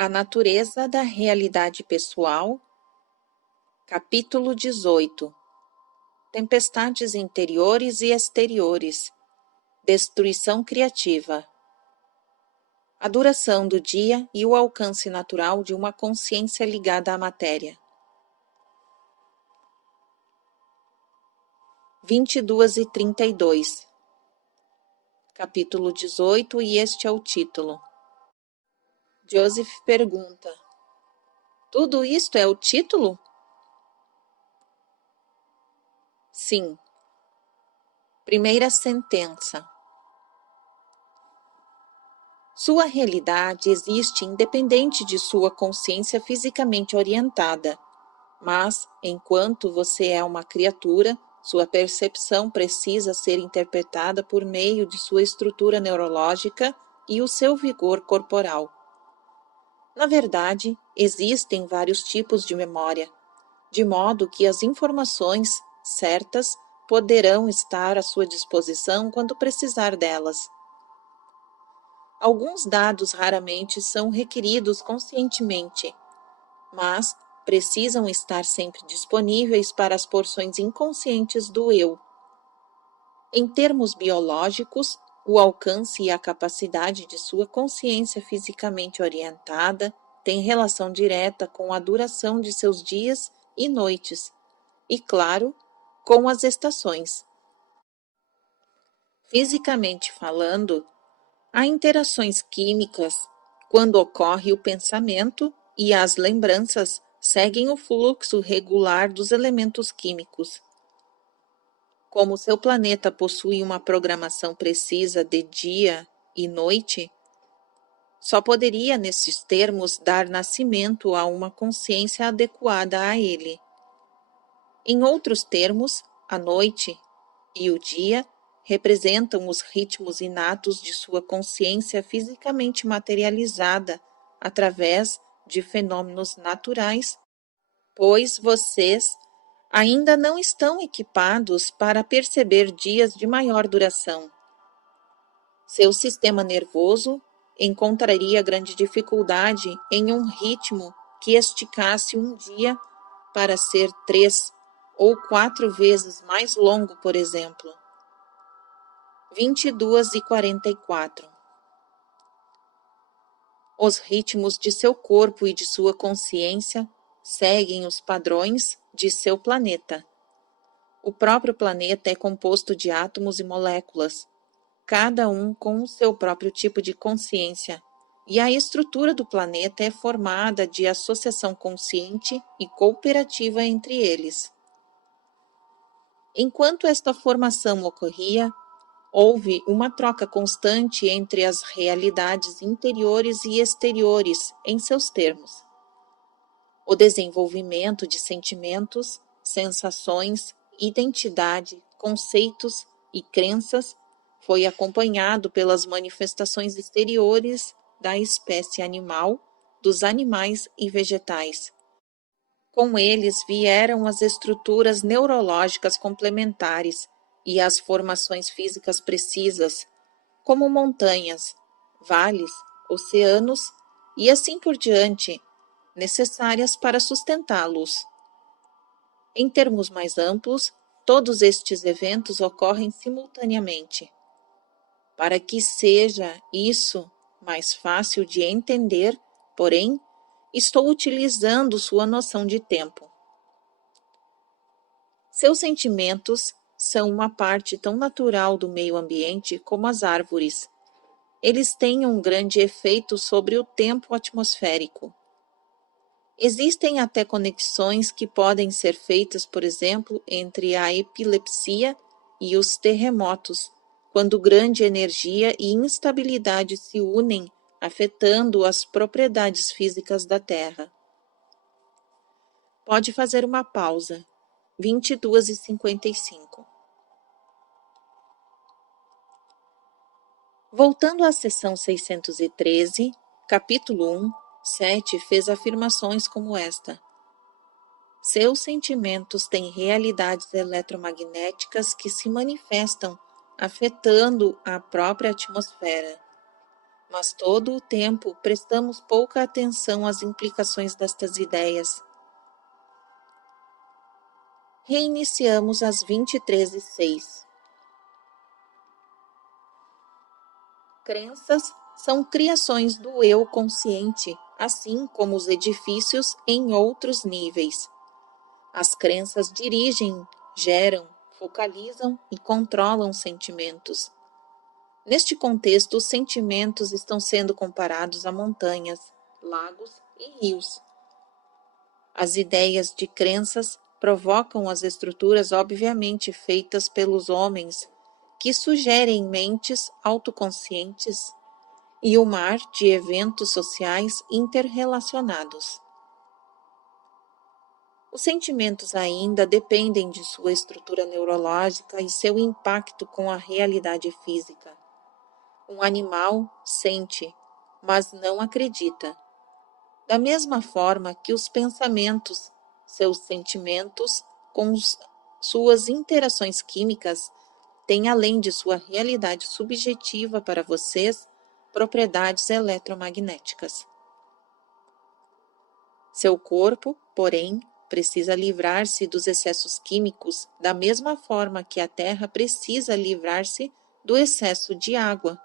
A natureza da realidade pessoal, capítulo 18. Tempestades interiores e exteriores, destruição criativa. A duração do dia e o alcance natural de uma consciência ligada à matéria. 22:32. Capítulo 18, e este é o título. Joseph pergunta: tudo isto é o título? Sim. Primeira sentença. Sua realidade existe independente de sua consciência fisicamente orientada, mas, enquanto você é uma criatura, sua percepção precisa ser interpretada por meio de sua estrutura neurológica e o seu vigor corporal. Na verdade, existem vários tipos de memória, de modo que as informações certas poderão estar à sua disposição quando precisar delas. Alguns dados raramente são requeridos conscientemente, mas precisam estar sempre disponíveis para as porções inconscientes do eu. Em termos biológicos, o alcance e a capacidade de sua consciência fisicamente orientada têm relação direta com a duração de seus dias e noites, e, claro, com as estações. Fisicamente falando, há interações químicas quando ocorre o pensamento e as lembranças seguem o fluxo regular dos elementos químicos. Como seu planeta possui uma programação precisa de dia e noite, só poderia, nesses termos, dar nascimento a uma consciência adequada a ele. Em outros termos, a noite e o dia representam os ritmos inatos de sua consciência fisicamente materializada através de fenômenos naturais, pois vocês ainda não estão equipados para perceber dias de maior duração. Seu sistema nervoso encontraria grande dificuldade em um ritmo que esticasse um dia para ser 3 ou 4 vezes mais longo, por exemplo. 22:44. Os ritmos de seu corpo e de sua consciência seguem os padrões de seu planeta. O próprio planeta é composto de átomos e moléculas, cada um com o seu próprio tipo de consciência, e a estrutura do planeta é formada de associação consciente e cooperativa entre eles. Enquanto esta formação ocorria, houve uma troca constante entre as realidades interiores e exteriores em seus termos. O desenvolvimento de sentimentos, sensações, identidade, conceitos e crenças foi acompanhado pelas manifestações exteriores da espécie animal, dos animais e vegetais. Com eles vieram as estruturas neurológicas complementares e as formações físicas precisas, como montanhas, vales, oceanos e assim por diante, necessárias para sustentá-los. Em termos mais amplos, todos estes eventos ocorrem simultaneamente. Para que seja isso mais fácil de entender, porém, estou utilizando sua noção de tempo. Seus sentimentos são uma parte tão natural do meio ambiente como as árvores. Eles têm um grande efeito sobre o tempo atmosférico. Existem até conexões que podem ser feitas, por exemplo, entre a epilepsia e os terremotos, quando grande energia e instabilidade se unem, afetando as propriedades físicas da Terra. Pode fazer uma pausa. 22:55. Voltando à seção 613, capítulo 1, Sete fez afirmações como esta: seus sentimentos têm realidades eletromagnéticas que se manifestam, afetando a própria atmosfera. mas todo o tempo prestamos pouca atenção às implicações destas ideias. Reiniciamos às 23h06. Crenças são criações do eu consciente, assim como os edifícios em outros níveis. As crenças dirigem, geram, focalizam e controlam sentimentos. Neste contexto, os sentimentos estão sendo comparados a montanhas, lagos e rios. As ideias de crenças provocam as estruturas obviamente feitas pelos homens, que sugerem mentes autoconscientes e o mar de eventos sociais interrelacionados. Os sentimentos ainda dependem de sua estrutura neurológica e seu impacto com a realidade física. Um animal sente, mas não acredita. Da mesma forma que os pensamentos, seus sentimentos, com suas interações químicas, têm, além de sua realidade subjetiva para vocês, propriedades eletromagnéticas. Seu corpo, porém, precisa livrar-se dos excessos químicos da mesma forma que a Terra precisa livrar-se do excesso de água.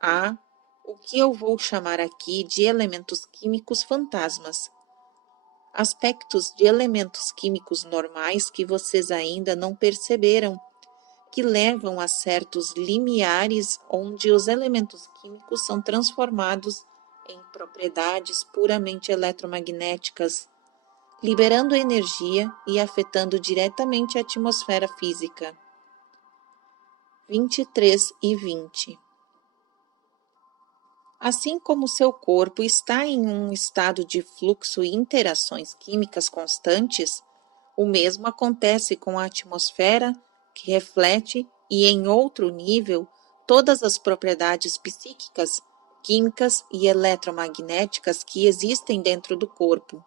Há o que eu vou chamar aqui de elementos químicos fantasmas. Aspectos de elementos químicos normais que vocês ainda não perceberam, que levam a certos limiares onde os elementos químicos são transformados em propriedades puramente eletromagnéticas, liberando energia e afetando diretamente a atmosfera física. 23h20. Assim como seu corpo está em um estado de fluxo e interações químicas constantes, o mesmo acontece com a atmosfera, que reflete, e em outro nível, todas as propriedades psíquicas, químicas e eletromagnéticas que existem dentro do corpo.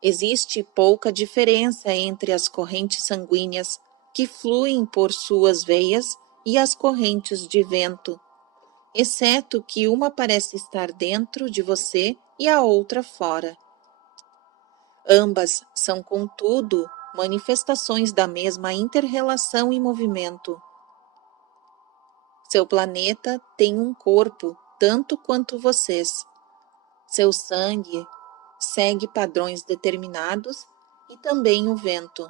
Existe pouca diferença entre as correntes sanguíneas que fluem por suas veias e as correntes de vento, exceto que uma parece estar dentro de você e a outra fora. Ambas são, contudo, manifestações da mesma inter-relação e movimento. Seu planeta tem um corpo tanto quanto vocês. Seu sangue segue padrões determinados e também o vento.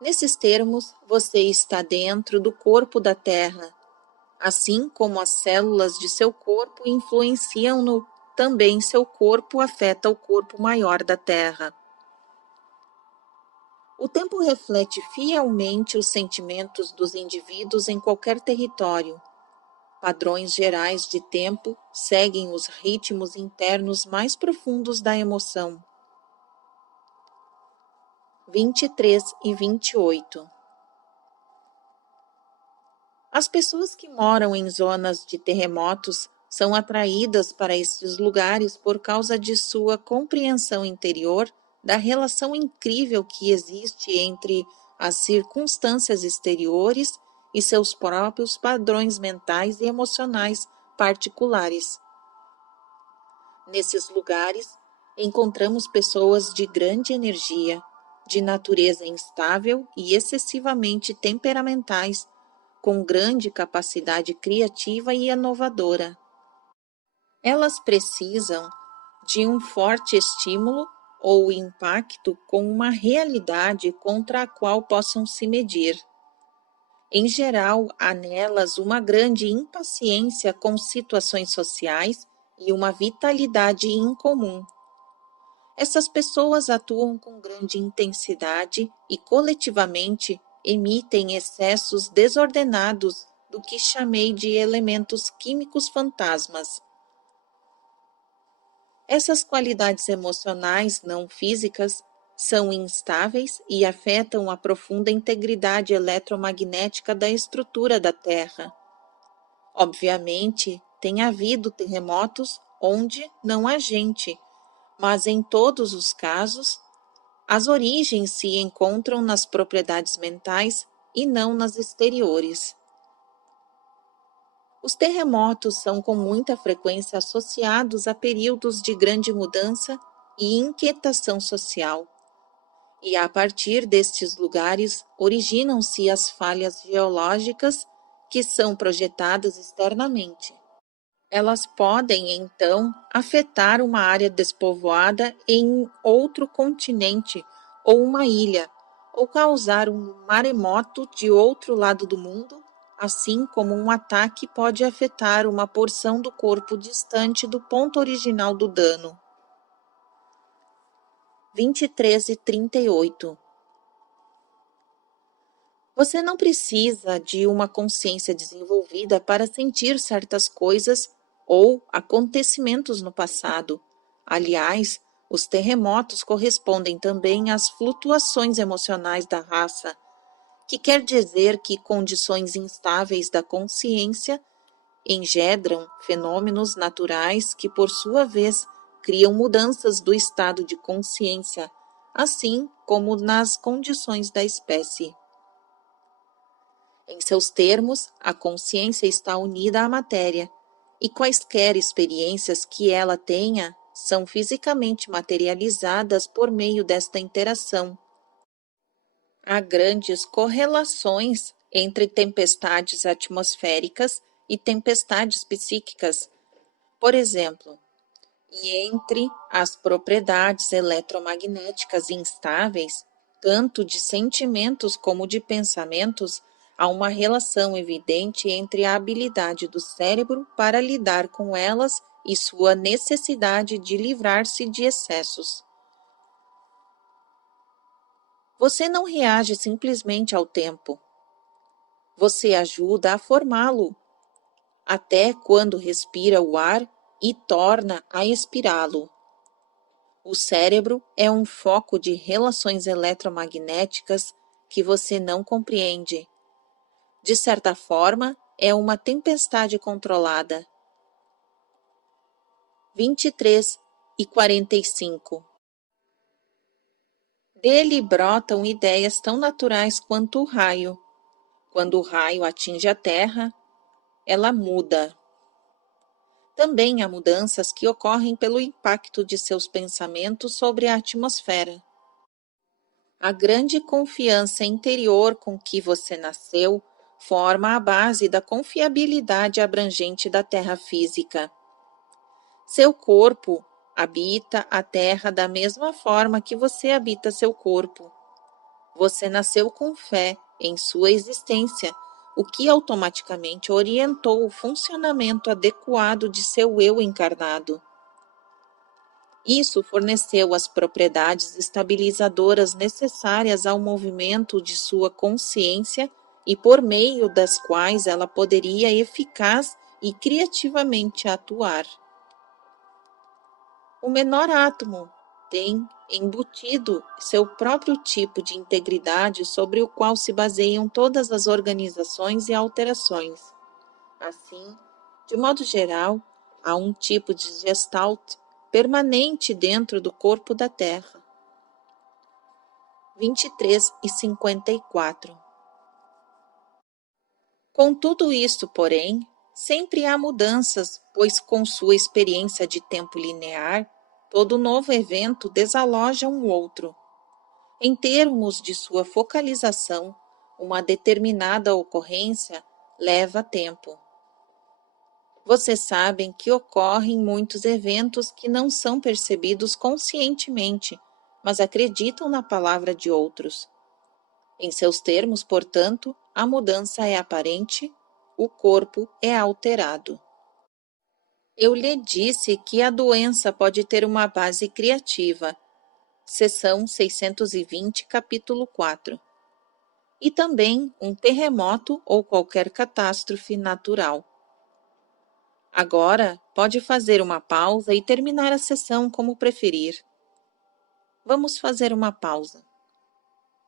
Nesses termos, você está dentro do corpo da Terra, assim como as células de seu corpo influenciam-no, também seu corpo afeta o corpo maior da Terra. O tempo reflete fielmente os sentimentos dos indivíduos em qualquer território. Padrões gerais de tempo seguem os ritmos internos mais profundos da emoção. 23h28. As pessoas que moram em zonas de terremotos são atraídas para estes lugares por causa de sua compreensão interior da relação incrível que existe entre as circunstâncias exteriores e seus próprios padrões mentais e emocionais particulares. Nesses lugares, encontramos pessoas de grande energia, de natureza instável e excessivamente temperamentais, com grande capacidade criativa e inovadora. Elas precisam de um forte estímulo ou impacto com uma realidade contra a qual possam se medir. Em geral, há nelas uma grande impaciência com situações sociais e uma vitalidade incomum. Essas pessoas atuam com grande intensidade e coletivamente emitem excessos desordenados do que chamei de elementos químicos fantasmas. Essas qualidades emocionais não físicas são instáveis e afetam a profunda integridade eletromagnética da estrutura da Terra. Obviamente, tem havido terremotos onde não há gente, mas em todos os casos, as origens se encontram nas propriedades mentais e não nas exteriores. Os terremotos são com muita frequência associados a períodos de grande mudança e inquietação social. E a partir destes lugares originam-se as falhas geológicas que são projetadas externamente. Elas podem, então, afetar uma área despovoada em outro continente ou uma ilha, ou causar um maremoto de outro lado do mundo, assim como um ataque pode afetar uma porção do corpo distante do ponto original do dano. 23 e 38. Você não precisa de uma consciência desenvolvida para sentir certas coisas ou acontecimentos no passado. Aliás, os terremotos correspondem também às flutuações emocionais da raça, que quer dizer que condições instáveis da consciência engendram fenômenos naturais que, por sua vez, criam mudanças do estado de consciência, assim como nas condições da espécie. Em seus termos, a consciência está unida à matéria, e quaisquer experiências que ela tenha são fisicamente materializadas por meio desta interação. Há grandes correlações entre tempestades atmosféricas e tempestades psíquicas. Por exemplo, e entre as propriedades eletromagnéticas instáveis, tanto de sentimentos como de pensamentos, há uma relação evidente entre a habilidade do cérebro para lidar com elas e sua necessidade de livrar-se de excessos. Você não reage simplesmente ao tempo. Você ajuda a formá-lo, até quando respira o ar e torna a expirá-lo. O cérebro é um foco de relações eletromagnéticas que você não compreende. De certa forma, é uma tempestade controlada. 23 e 45. Dele brotam ideias tão naturais quanto o raio. Quando o raio atinge a Terra, ela muda. Também há mudanças que ocorrem pelo impacto de seus pensamentos sobre a atmosfera. A grande confiança interior com que você nasceu forma a base da confiabilidade abrangente da Terra física. Seu corpo habita a Terra da mesma forma que você habita seu corpo. Você nasceu com fé em sua existência, o que automaticamente orientou o funcionamento adequado de seu eu encarnado. Isso forneceu as propriedades estabilizadoras necessárias ao movimento de sua consciência e por meio das quais ela poderia eficaz e criativamente atuar. O menor átomo tem embutido seu próprio tipo de integridade sobre o qual se baseiam todas as organizações e alterações. Assim, de modo geral, há um tipo de gestalt permanente dentro do corpo da Terra. 23 e 54. Com tudo isto, porém, sempre há mudanças, pois com sua experiência de tempo linear, todo novo evento desaloja um outro. Em termos de sua focalização, uma determinada ocorrência leva tempo. Vocês sabem que ocorrem muitos eventos que não são percebidos conscientemente, mas acreditam na palavra de outros. Em seus termos, portanto, a mudança é aparente, o corpo é alterado. Eu lhe disse que a doença pode ter uma base criativa. Seção 620, capítulo 4. E também um terremoto ou qualquer catástrofe natural. Agora, pode fazer uma pausa e terminar a sessão como preferir. Vamos fazer uma pausa.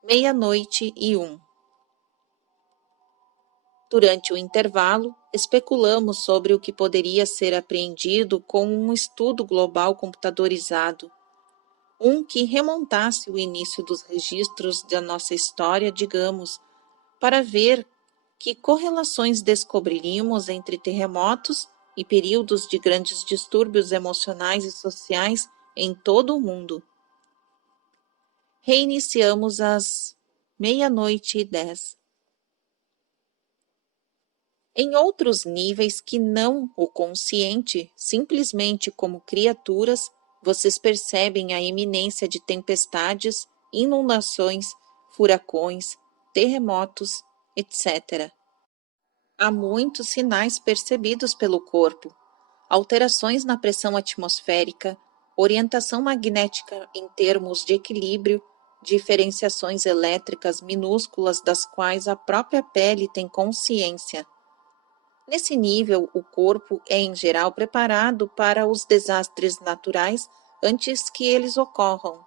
00:01. Durante o intervalo, especulamos sobre o que poderia ser apreendido com um estudo global computadorizado, um que remontasse o início dos registros da nossa história, digamos, para ver que correlações descobriríamos entre terremotos e períodos de grandes distúrbios emocionais e sociais em todo o mundo. Reiniciamos às 00:10. Em outros níveis que não o consciente, simplesmente como criaturas, vocês percebem a iminência de tempestades, inundações, furacões, terremotos, etc. Há muitos sinais percebidos pelo corpo: alterações na pressão atmosférica, orientação magnética em termos de equilíbrio, diferenciações elétricas minúsculas das quais a própria pele tem consciência. Nesse nível, o corpo é, em geral, preparado para os desastres naturais antes que eles ocorram.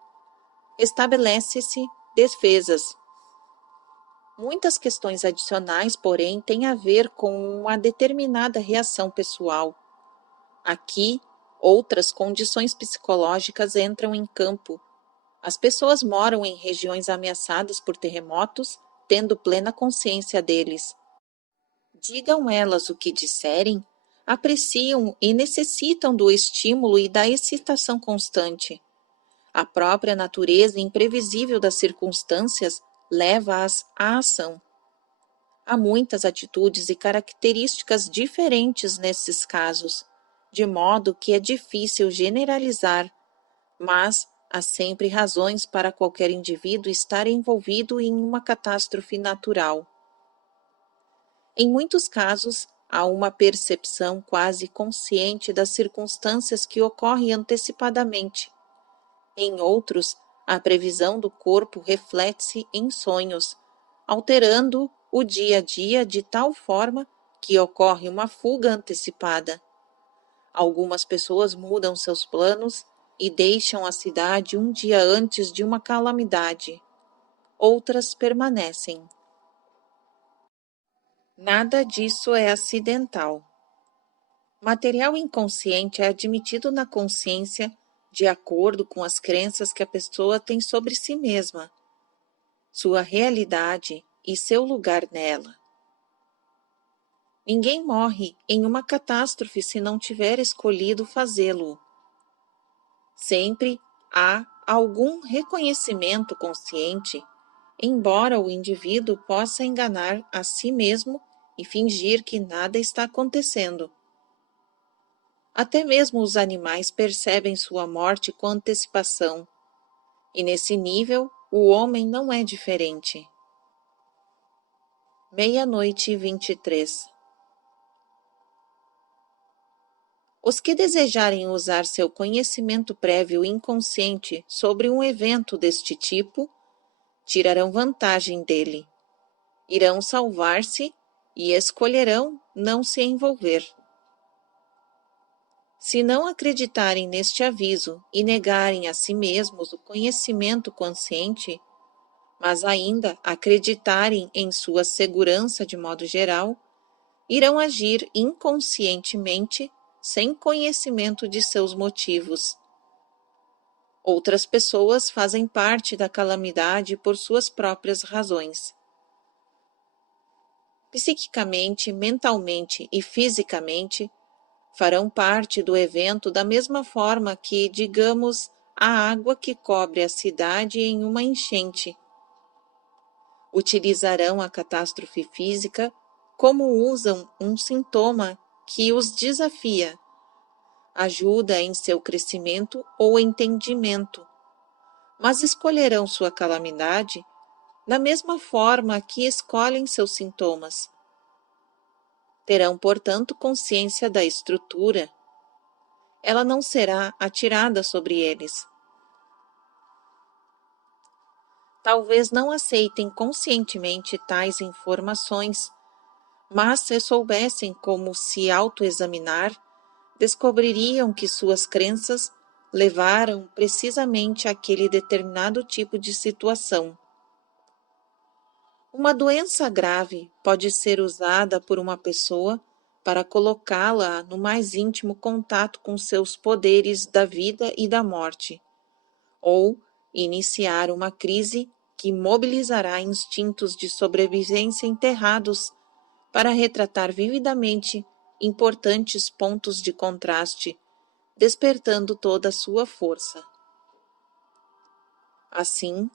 Estabelece-se defesas. Muitas questões adicionais, porém, têm a ver com uma determinada reação pessoal. Aqui, outras condições psicológicas entram em campo. As pessoas moram em regiões ameaçadas por terremotos, tendo plena consciência deles. Digam elas o que disserem, apreciam e necessitam do estímulo e da excitação constante. A própria natureza imprevisível das circunstâncias leva-as à ação. Há muitas atitudes e características diferentes nesses casos, de modo que é difícil generalizar, mas há sempre razões para qualquer indivíduo estar envolvido em uma catástrofe natural. Em muitos casos, há uma percepção quase consciente das circunstâncias que ocorrem antecipadamente. Em outros, a previsão do corpo reflete-se em sonhos, alterando o dia a dia de tal forma que ocorre uma fuga antecipada. Algumas pessoas mudam seus planos e deixam a cidade um dia antes de uma calamidade. Outras permanecem. Nada disso é acidental. Material inconsciente é admitido na consciência de acordo com as crenças que a pessoa tem sobre si mesma, sua realidade e seu lugar nela. Ninguém morre em uma catástrofe se não tiver escolhido fazê-lo. Sempre há algum reconhecimento consciente, embora o indivíduo possa enganar a si mesmo e fingir que nada está acontecendo. Até mesmo os animais percebem sua morte com antecipação, e nesse nível o homem não é diferente. 00:23. Os que desejarem usar seu conhecimento prévio inconsciente sobre um evento deste tipo, tirarão vantagem dele, irão salvar-se e escolherão não se envolver. Se não acreditarem neste aviso e negarem a si mesmos o conhecimento consciente, mas ainda acreditarem em sua segurança de modo geral, irão agir inconscientemente sem conhecimento de seus motivos. Outras pessoas fazem parte da calamidade por suas próprias razões. Psiquicamente, mentalmente e fisicamente, farão parte do evento da mesma forma que, digamos, a água que cobre a cidade em uma enchente. Utilizarão a catástrofe física como usam um sintoma que os desafia, ajuda em seu crescimento ou entendimento, mas escolherão sua calamidade da mesma forma que escolhem seus sintomas. Terão, portanto, consciência da estrutura. Ela não será atirada sobre eles. Talvez não aceitem conscientemente tais informações, mas se soubessem como se autoexaminar, descobririam que suas crenças levaram precisamente àquele determinado tipo de situação. Uma doença grave pode ser usada por uma pessoa para colocá-la no mais íntimo contato com seus poderes da vida e da morte, ou iniciar uma crise que mobilizará instintos de sobrevivência enterrados para retratar vividamente importantes pontos de contraste, despertando toda a sua força. Assim,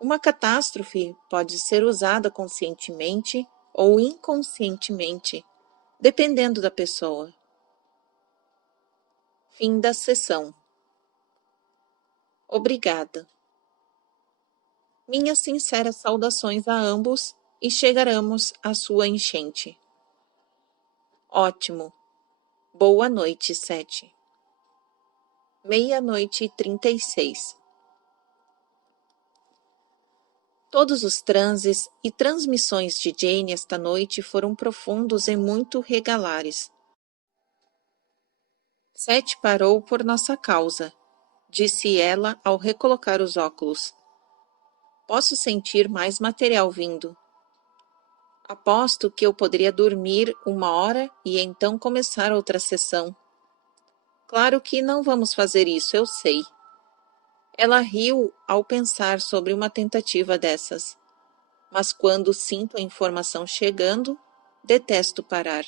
uma catástrofe pode ser usada conscientemente ou inconscientemente, dependendo da pessoa. Fim da sessão. Obrigada. Minhas sinceras saudações a ambos e chegaremos à sua enchente. Ótimo. Boa noite, 7. 00:36. Todos os transes e transmissões de Jane esta noite foram profundos e muito regalares. 7 parou por nossa causa, disse ela ao recolocar os óculos. Posso sentir mais material vindo. Aposto que eu poderia dormir 1 hora e então começar outra sessão. Claro que não vamos fazer isso, eu sei. Ela riu ao pensar sobre uma tentativa dessas. Mas quando sinto a informação chegando, detesto parar.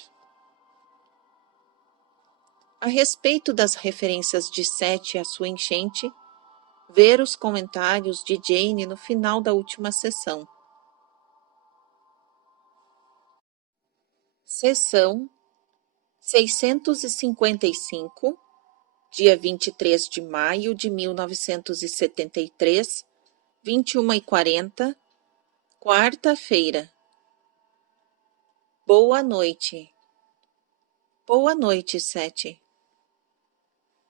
A respeito das referências de 7 à sua enchente, ver os comentários de Jane no final da última sessão. Sessão 655, dia 23 de maio de 1973, 21h40, quarta-feira. Boa noite. Boa noite, 7.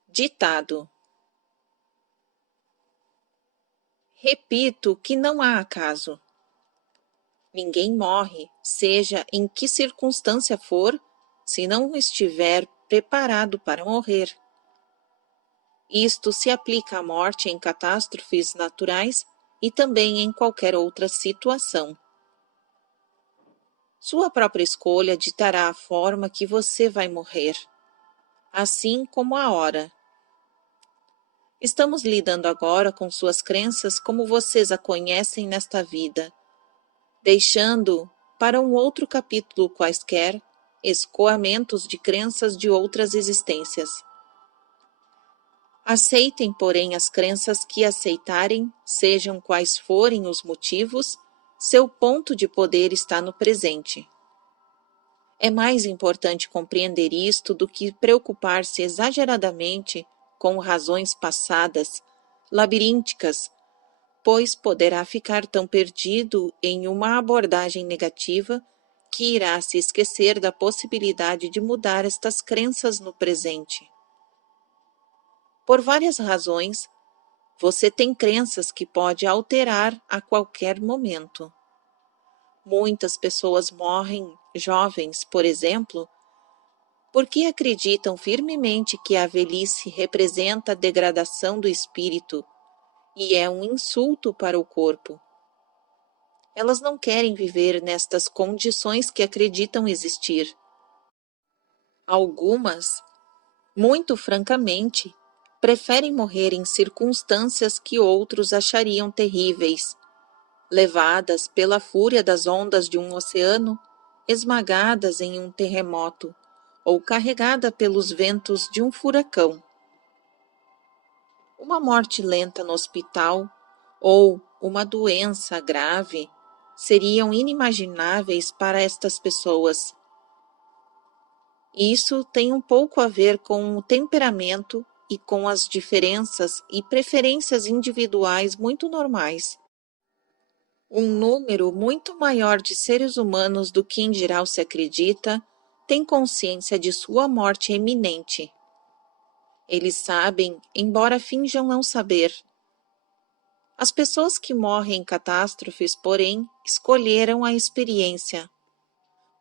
Ditado. Repito que não há acaso. Ninguém morre, seja em que circunstância for, se não estiver preparado para morrer. Isto se aplica à morte em catástrofes naturais e também em qualquer outra situação. Sua própria escolha ditará a forma que você vai morrer, assim como a hora. Estamos lidando agora com suas crenças como vocês a conhecem nesta vida, deixando para um outro capítulo quaisquer escoamentos de crenças de outras existências. Aceitem, porém, as crenças que aceitarem, sejam quais forem os motivos, seu ponto de poder está no presente. É mais importante compreender isto do que preocupar-se exageradamente com razões passadas, labirínticas, pois poderá ficar tão perdido em uma abordagem negativa que irá se esquecer da possibilidade de mudar estas crenças no presente. Por várias razões, você tem crenças que pode alterar a qualquer momento. Muitas pessoas morrem jovens, por exemplo, porque acreditam firmemente que a velhice representa a degradação do espírito e é um insulto para o corpo. Elas não querem viver nestas condições que acreditam existir. Algumas, muito francamente, preferem morrer em circunstâncias que outros achariam terríveis, levadas pela fúria das ondas de um oceano, esmagadas em um terremoto, ou carregada pelos ventos de um furacão. Uma morte lenta no hospital ou uma doença grave seriam inimagináveis para estas pessoas. Isso tem um pouco a ver com o temperamento e com as diferenças e preferências individuais muito normais. Um número muito maior de seres humanos do que em geral se acredita tem consciência de sua morte iminente. Eles sabem, embora finjam não saber. As pessoas que morrem em catástrofes, porém, escolheram a experiência,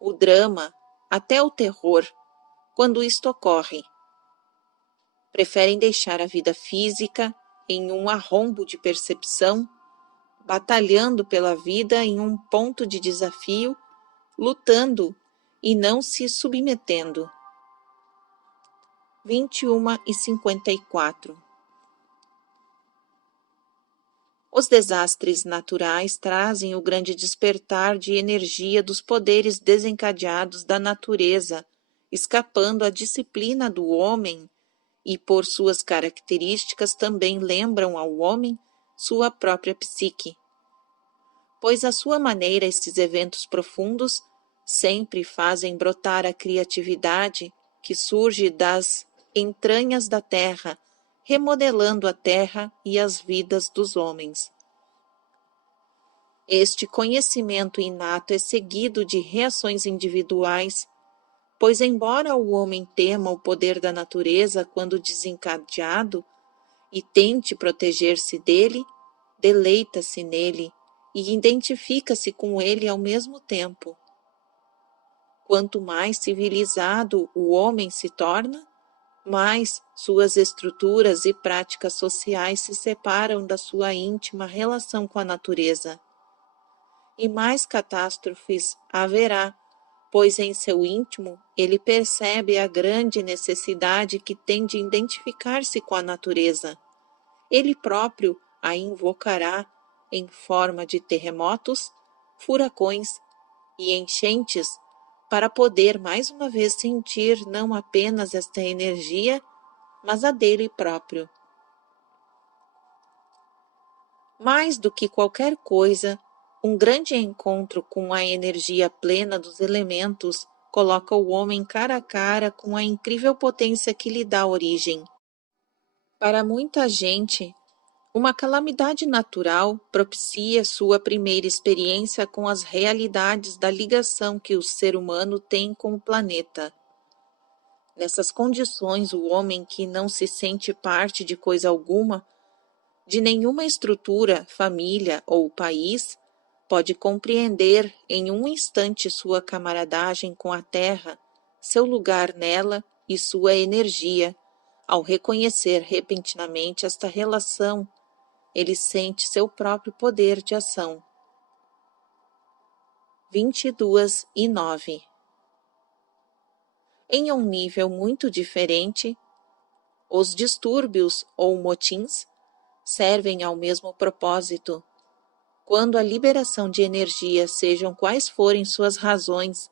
o drama, até o terror, quando isto ocorre. Preferem deixar a vida física em um arrombo de percepção, batalhando pela vida em um ponto de desafio, lutando e não se submetendo. 21h54. Os desastres naturais trazem o grande despertar de energia dos poderes desencadeados da natureza, escapando à disciplina do homem e, por suas características, também lembram ao homem sua própria psique. Pois à sua maneira estes eventos profundos sempre fazem brotar a criatividade que surge das entranhas da terra, remodelando a terra e as vidas dos homens. Este conhecimento inato é seguido de reações individuais, pois embora o homem tema o poder da natureza quando desencadeado e tente proteger-se dele, deleita-se nele e identifica-se com ele ao mesmo tempo. Quanto mais civilizado o homem se torna, mais suas estruturas e práticas sociais se separam da sua íntima relação com a natureza. E mais catástrofes haverá, pois em seu íntimo ele percebe a grande necessidade que tem de identificar-se com a natureza. Ele próprio a invocará em forma de terremotos, furacões e enchentes para poder mais uma vez sentir não apenas esta energia, mas a dele próprio. Mais do que qualquer coisa, um grande encontro com a energia plena dos elementos coloca o homem cara a cara com a incrível potência que lhe dá origem. Para muita gente, uma calamidade natural propicia sua primeira experiência com as realidades da ligação que o ser humano tem com o planeta. Nessas condições, o homem que não se sente parte de coisa alguma, de nenhuma estrutura, família ou país, pode compreender em um instante sua camaradagem com a terra, seu lugar nela e sua energia. Ao reconhecer repentinamente esta relação, ele sente seu próprio poder de ação. 22:9. Em um nível muito diferente, os distúrbios ou motins servem ao mesmo propósito. Quando a liberação de energia, sejam quais forem suas razões,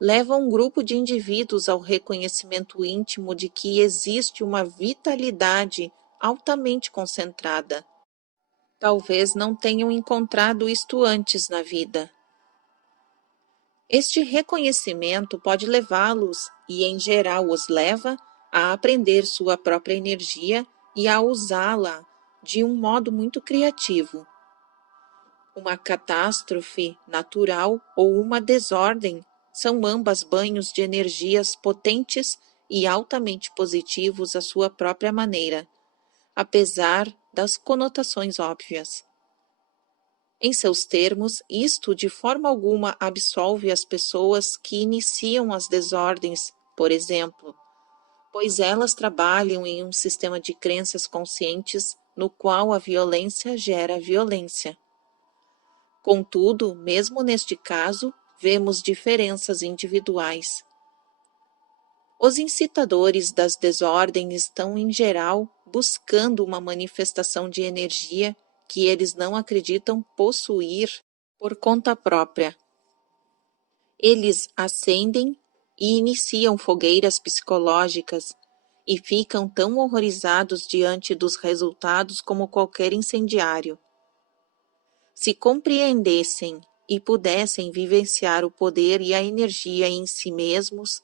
leva um grupo de indivíduos ao reconhecimento íntimo de que existe uma vitalidade altamente concentrada. Talvez não tenham encontrado isto antes na vida. Este reconhecimento pode levá-los, e em geral os leva, a aprender sua própria energia e a usá-la de um modo muito criativo. Uma catástrofe natural ou uma desordem são ambas banhos de energias potentes e altamente positivos à sua própria maneira, apesar das conotações óbvias. Em seus termos, isto de forma alguma absolve as pessoas que iniciam as desordens, por exemplo, pois elas trabalham em um sistema de crenças conscientes no qual a violência gera violência. Contudo, mesmo neste caso, vemos diferenças individuais. Os incitadores das desordens estão, em geral, buscando uma manifestação de energia que eles não acreditam possuir por conta própria. Eles acendem e iniciam fogueiras psicológicas e ficam tão horrorizados diante dos resultados como qualquer incendiário. Se compreendessem e pudessem vivenciar o poder e a energia em si mesmos,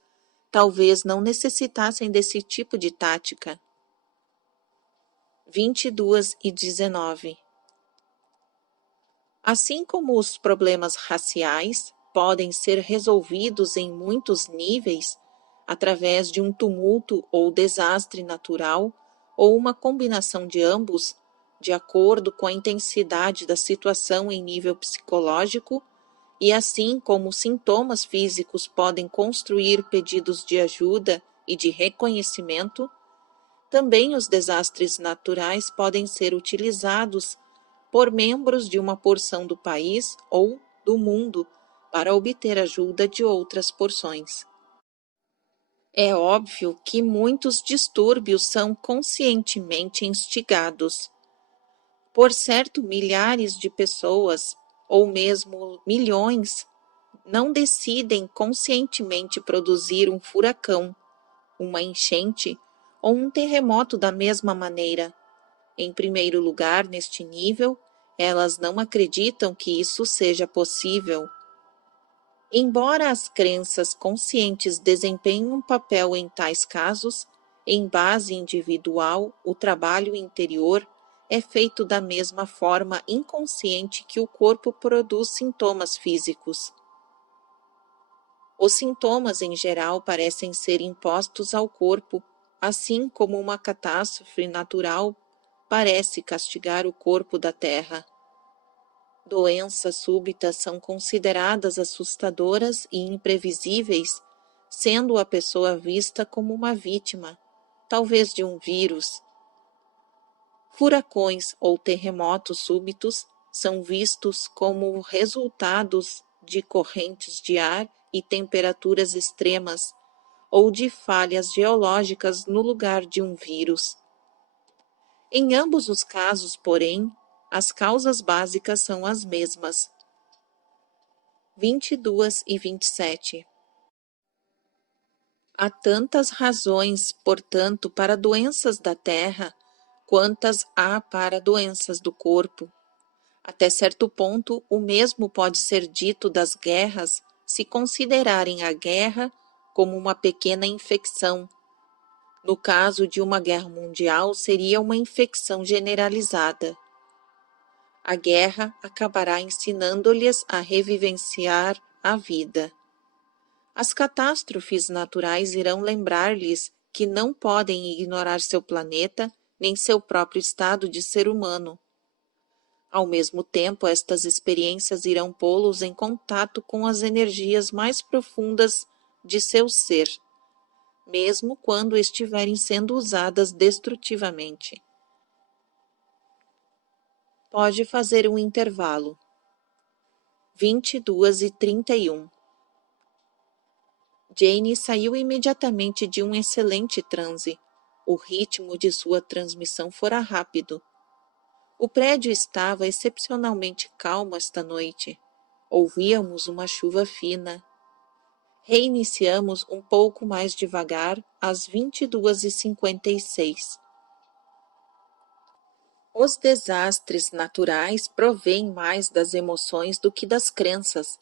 talvez não necessitassem desse tipo de tática. 22:19. Assim como os problemas raciais podem ser resolvidos em muitos níveis, através de um tumulto ou desastre natural, ou uma combinação de ambos, de acordo com a intensidade da situação em nível psicológico, e assim como os sintomas físicos podem construir pedidos de ajuda e de reconhecimento, também os desastres naturais podem ser utilizados por membros de uma porção do país ou do mundo para obter ajuda de outras porções. É óbvio que muitos distúrbios são conscientemente instigados. Por certo, milhares de pessoas, ou mesmo milhões, não decidem conscientemente produzir um furacão, uma enchente ou um terremoto da mesma maneira. Em primeiro lugar, neste nível, elas não acreditam que isso seja possível. Embora as crenças conscientes desempenhem um papel em tais casos, em base individual, o trabalho interior é feito da mesma forma inconsciente que o corpo produz sintomas físicos. Os sintomas, em geral, parecem ser impostos ao corpo, assim como uma catástrofe natural parece castigar o corpo da terra. Doenças súbitas são consideradas assustadoras e imprevisíveis, sendo a pessoa vista como uma vítima, talvez de um vírus. Furacões ou terremotos súbitos são vistos como resultados de correntes de ar e temperaturas extremas, ou de falhas geológicas no lugar de um vírus. Em ambos os casos, porém, as causas básicas são as mesmas. 22 e 27. Há tantas razões, portanto, para doenças da terra, quantas há para doenças do corpo. Até certo ponto, o mesmo pode ser dito das guerras, se considerarem a guerra como uma pequena infecção. No caso de uma guerra mundial, seria uma infecção generalizada. A guerra acabará ensinando-lhes a revivenciar a vida. As catástrofes naturais irão lembrar-lhes que não podem ignorar seu planeta nem seu próprio estado de ser humano. Ao mesmo tempo, estas experiências irão pô-los em contato com as energias mais profundas de seu ser, mesmo quando estiverem sendo usadas destrutivamente. Pode fazer um intervalo. 22 e 31. Jane saiu imediatamente de um excelente transe. O ritmo de sua transmissão fora rápido. O prédio estava excepcionalmente calmo esta noite. Ouvíamos uma chuva fina. Reiniciamos um pouco mais devagar às 22h56. Os desastres naturais provêm mais das emoções do que das crenças,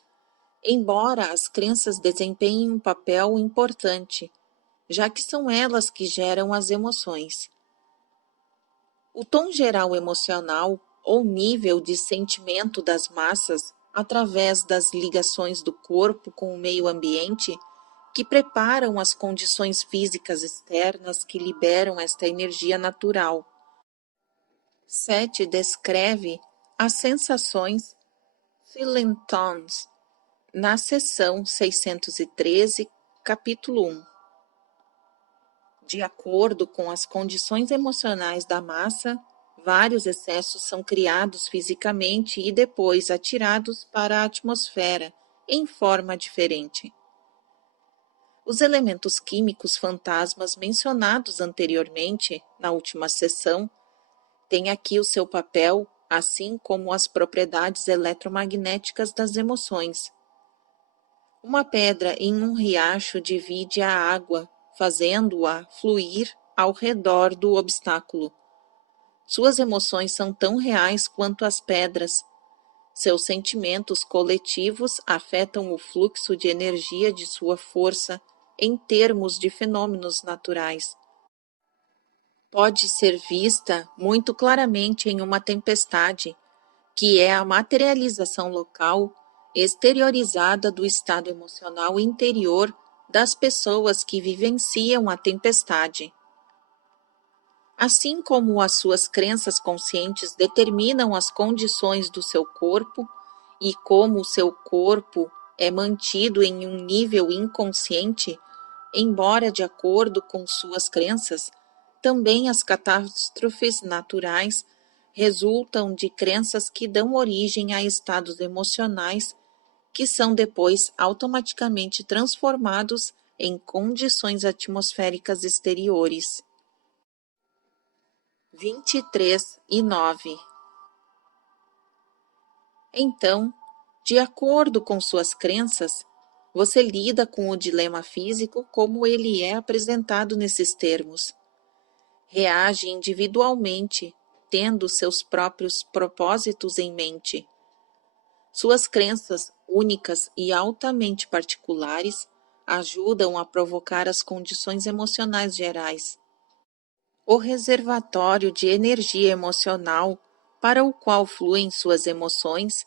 embora as crenças desempenhem um papel importante, já que são elas que geram as emoções. O tom geral emocional ou nível de sentimento das massas, através das ligações do corpo com o meio ambiente, que preparam as condições físicas externas que liberam esta energia natural. 7 descreve as sensações feeling tones na seção 613, capítulo 1. De acordo com as condições emocionais da massa, vários excessos são criados fisicamente e depois atirados para a atmosfera em forma diferente. Os elementos químicos fantasmas mencionados anteriormente, na última sessão, têm aqui o seu papel, assim como as propriedades eletromagnéticas das emoções. Uma pedra em um riacho divide a água, fazendo-a fluir ao redor do obstáculo. Suas emoções são tão reais quanto as pedras. Seus sentimentos coletivos afetam o fluxo de energia de sua força em termos de fenômenos naturais. Pode ser vista muito claramente em uma tempestade, que é a materialização local, exteriorizada do estado emocional interior das pessoas que vivenciam a tempestade. Assim como as suas crenças conscientes determinam as condições do seu corpo e como o seu corpo é mantido em um nível inconsciente, embora de acordo com suas crenças, também as catástrofes naturais resultam de crenças que dão origem a estados emocionais que são depois automaticamente transformados em condições atmosféricas exteriores. 23 e 9. Então, de acordo com suas crenças, você lida com o dilema físico como ele é apresentado nesses termos. Reage individualmente, tendo seus próprios propósitos em mente. Suas crenças únicas e altamente particulares ajudam a provocar as condições emocionais gerais. O reservatório de energia emocional para o qual fluem suas emoções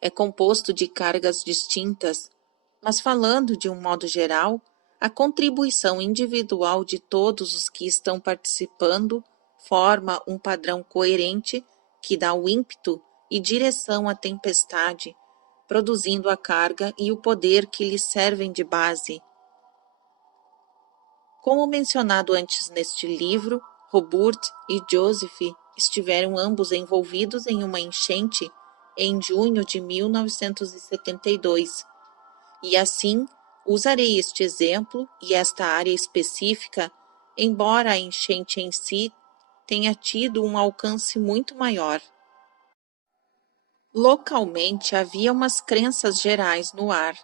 é composto de cargas distintas, mas falando de um modo geral, a contribuição individual de todos os que estão participando forma um padrão coerente que dá o ímpeto e direção à tempestade, produzindo a carga e o poder que lhes servem de base. Como mencionado antes neste livro, Robert e Joseph estiveram ambos envolvidos em uma enchente em junho de 1972, e assim usarei este exemplo e esta área específica, embora a enchente em si tenha tido um alcance muito maior. Localmente havia umas crenças gerais no ar.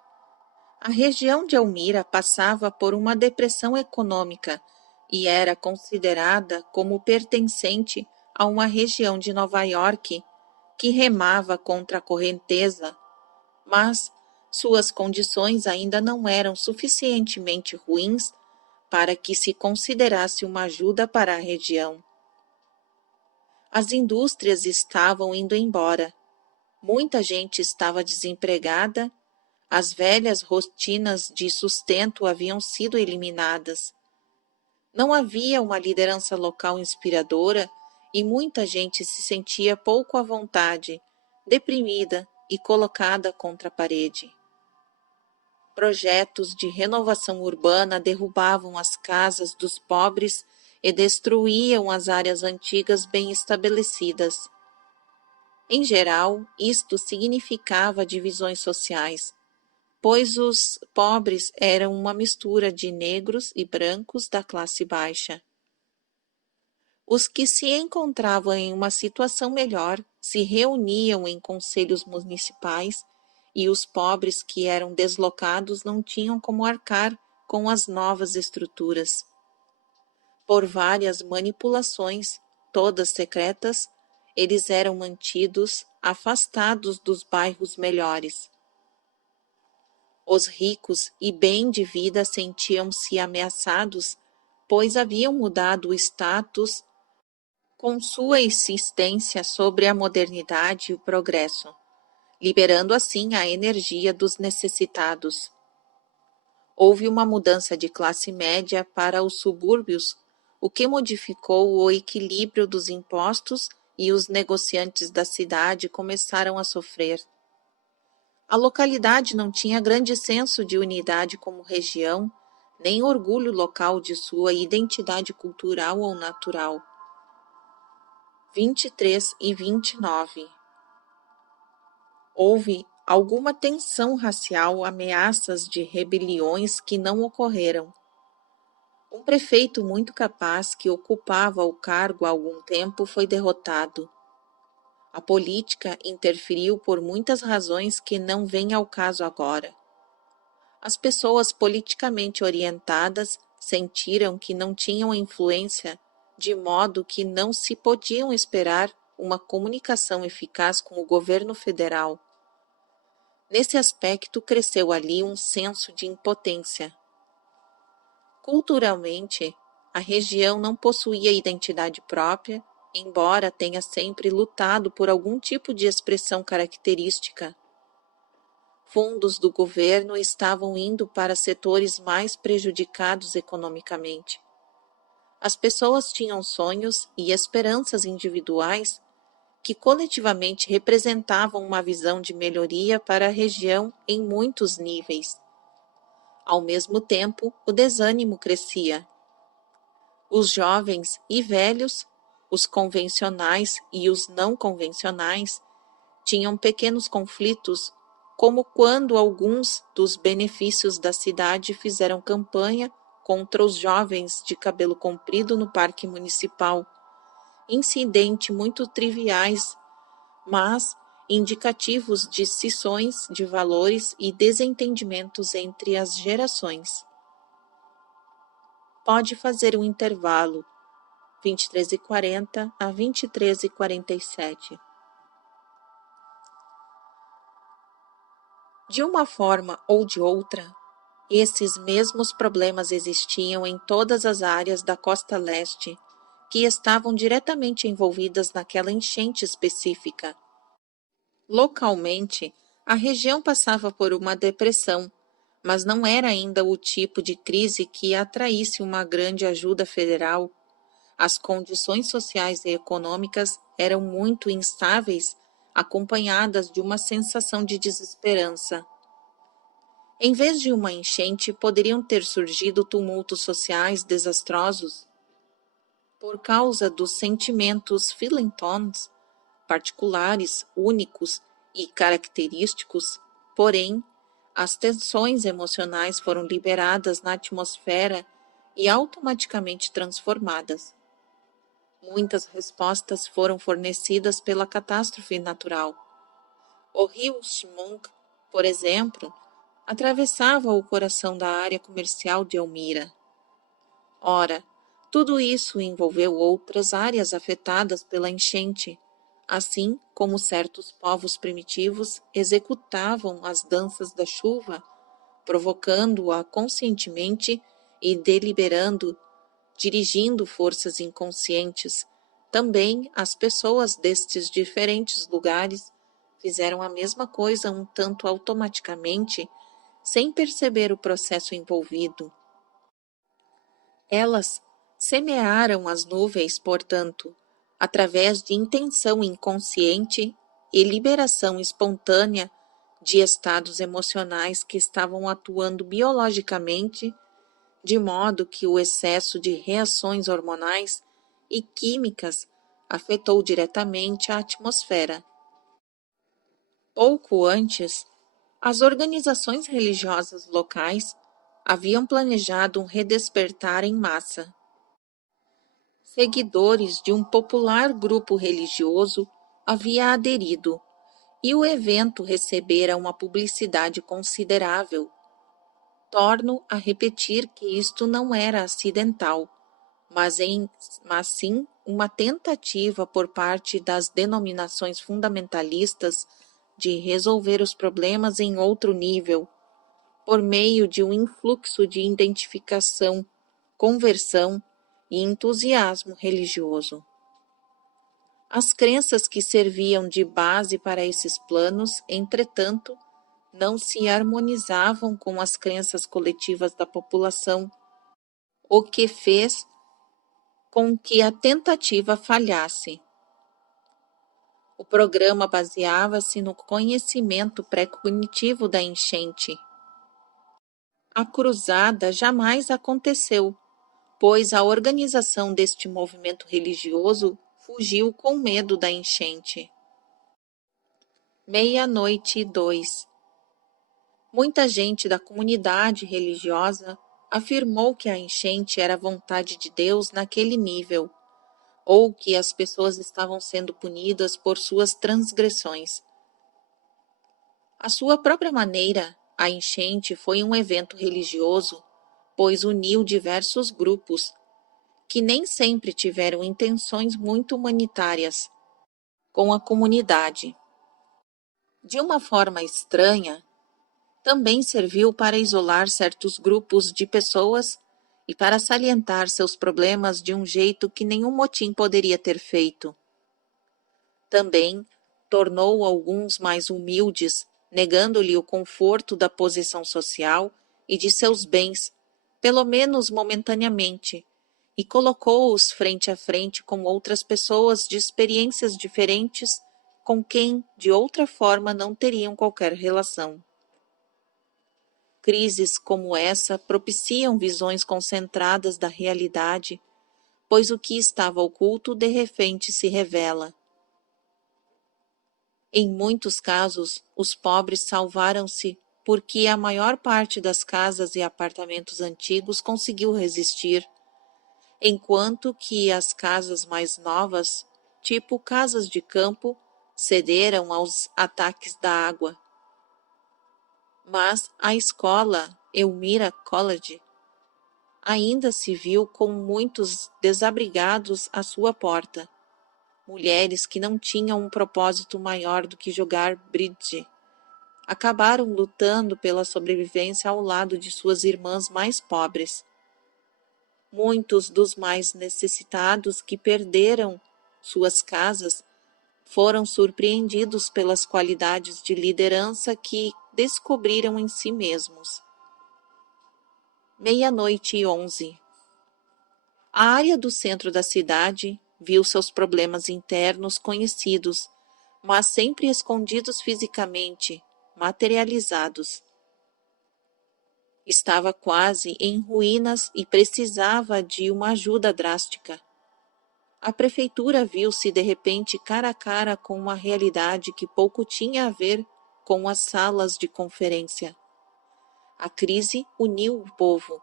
A região de Elmira passava por uma depressão econômica e era considerada como pertencente a uma região de Nova York que remava contra a correnteza, mas suas condições ainda não eram suficientemente ruins para que se considerasse uma ajuda para a região. As indústrias estavam indo embora, muita gente estava desempregada. As velhas rotinas de sustento haviam sido eliminadas. Não havia uma liderança local inspiradora e muita gente se sentia pouco à vontade, deprimida e colocada contra a parede. Projetos de renovação urbana derrubavam as casas dos pobres e destruíam as áreas antigas bem estabelecidas. Em geral, isto significava divisões sociais, pois os pobres eram uma mistura de negros e brancos da classe baixa. Os que se encontravam em uma situação melhor se reuniam em conselhos municipais e os pobres que eram deslocados não tinham como arcar com as novas estruturas. Por várias manipulações, todas secretas, eles eram mantidos afastados dos bairros melhores. Os ricos e bem de vida sentiam-se ameaçados, pois haviam mudado o status com sua insistência sobre a modernidade e o progresso, liberando assim a energia dos necessitados. Houve uma mudança de classe média para os subúrbios, o que modificou o equilíbrio dos impostos e os negociantes da cidade começaram a sofrer. A localidade não tinha grande senso de unidade como região, nem orgulho local de sua identidade cultural ou natural. 23 e 29. Houve alguma tensão racial, ameaças de rebeliões que não ocorreram. Um prefeito muito capaz que ocupava o cargo há algum tempo foi derrotado. A política interferiu por muitas razões que não vêm ao caso agora. As pessoas politicamente orientadas sentiram que não tinham influência, de modo que não se podiam esperar uma comunicação eficaz com o governo federal. Nesse aspecto, cresceu ali um senso de impotência. Culturalmente, a região não possuía identidade própria, embora tenha sempre lutado por algum tipo de expressão característica. Fundos do governo estavam indo para setores mais prejudicados economicamente. As pessoas tinham sonhos e esperanças individuais que coletivamente representavam uma visão de melhoria para a região em muitos níveis. Ao mesmo tempo, o desânimo crescia. Os jovens e velhos, os convencionais e os não convencionais, tinham pequenos conflitos, como quando alguns dos benefícios da cidade fizeram campanha contra os jovens de cabelo comprido no parque municipal. Incidentes muito triviais, mas indicativos de cisões de valores e desentendimentos entre as gerações. Pode fazer um intervalo, 23h40 a 23h47. De uma forma ou de outra, esses mesmos problemas existiam em todas as áreas da costa leste que estavam diretamente envolvidas naquela enchente específica. Localmente, a região passava por uma depressão, mas não era ainda o tipo de crise que atraísse uma grande ajuda federal. As condições sociais e econômicas eram muito instáveis, acompanhadas de uma sensação de desesperança. Em vez de uma enchente, poderiam ter surgido tumultos sociais desastrosos por causa dos sentimentos philintons particulares, únicos e característicos, porém, as tensões emocionais foram liberadas na atmosfera e automaticamente transformadas. Muitas respostas foram fornecidas pela catástrofe natural. O rio Chemung, por exemplo, atravessava o coração da área comercial de Elmira. Ora, tudo isso envolveu outras áreas afetadas pela enchente, assim como certos povos primitivos executavam as danças da chuva, provocando-a conscientemente e deliberando, dirigindo forças inconscientes. Também as pessoas destes diferentes lugares fizeram a mesma coisa um tanto automaticamente, sem perceber o processo envolvido. Elas semearam as nuvens, portanto, através de intenção inconsciente e liberação espontânea de estados emocionais que estavam atuando biologicamente, de modo que o excesso de reações hormonais e químicas afetou diretamente a atmosfera. Pouco antes, as organizações religiosas locais haviam planejado um redespertar em massa. Seguidores de um popular grupo religioso havia aderido, e o evento recebera uma publicidade considerável. Torno a repetir que isto não era acidental, mas sim uma tentativa por parte das denominações fundamentalistas de resolver os problemas em outro nível, por meio de um influxo de identificação, conversão e entusiasmo religioso. As crenças que serviam de base para esses planos, entretanto, não se harmonizavam com as crenças coletivas da população, o que fez com que a tentativa falhasse. O programa baseava-se no conhecimento pré-cognitivo da enchente. A cruzada jamais aconteceu, pois a organização deste movimento religioso fugiu com medo da enchente. 00:02. Muita gente da comunidade religiosa afirmou que a enchente era vontade de Deus naquele nível, ou que as pessoas estavam sendo punidas por suas transgressões. À sua própria maneira, a enchente foi um evento religioso, pois uniu diversos grupos, que nem sempre tiveram intenções muito humanitárias, com a comunidade. De uma forma estranha, também serviu para isolar certos grupos de pessoas e para salientar seus problemas de um jeito que nenhum motim poderia ter feito. Também tornou alguns mais humildes, negando-lhe o conforto da posição social e de seus bens, pelo menos momentaneamente, e colocou-os frente a frente com outras pessoas de experiências diferentes com quem, de outra forma, não teriam qualquer relação. Crises como essa propiciam visões concentradas da realidade, pois o que estava oculto de repente se revela. Em muitos casos, os pobres salvaram-se porque a maior parte das casas e apartamentos antigos conseguiu resistir, enquanto que as casas mais novas, tipo casas de campo, cederam aos ataques da água. Mas a escola Elmira College ainda se viu com muitos desabrigados à sua porta, mulheres que não tinham um propósito maior do que jogar bridge. Acabaram lutando pela sobrevivência ao lado de suas irmãs mais pobres. Muitos dos mais necessitados que perderam suas casas foram surpreendidos pelas qualidades de liderança que descobriram em si mesmos. 00:11. A área do centro da cidade viu seus problemas internos conhecidos, mas sempre escondidos fisicamente, materializados. Estava quase em ruínas e precisava de uma ajuda drástica. A prefeitura viu-se de repente cara a cara com uma realidade que pouco tinha a ver com as salas de conferência. A crise uniu o povo.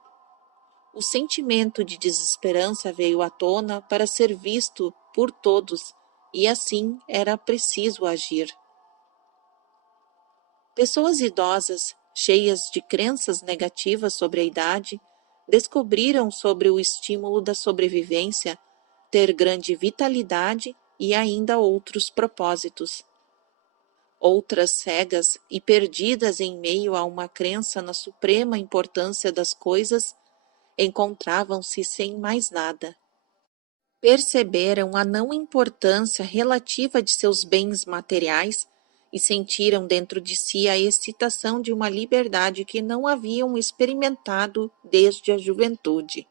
O sentimento de desesperança veio à tona para ser visto por todos, e assim era preciso agir. Pessoas idosas, cheias de crenças negativas sobre a idade, descobriram sobre o estímulo da sobrevivência ter grande vitalidade e ainda outros propósitos. Outras cegas e perdidas em meio a uma crença na suprema importância das coisas, encontravam-se sem mais nada. Perceberam a não importância relativa de seus bens materiais e sentiram dentro de si a excitação de uma liberdade que não haviam experimentado desde a juventude.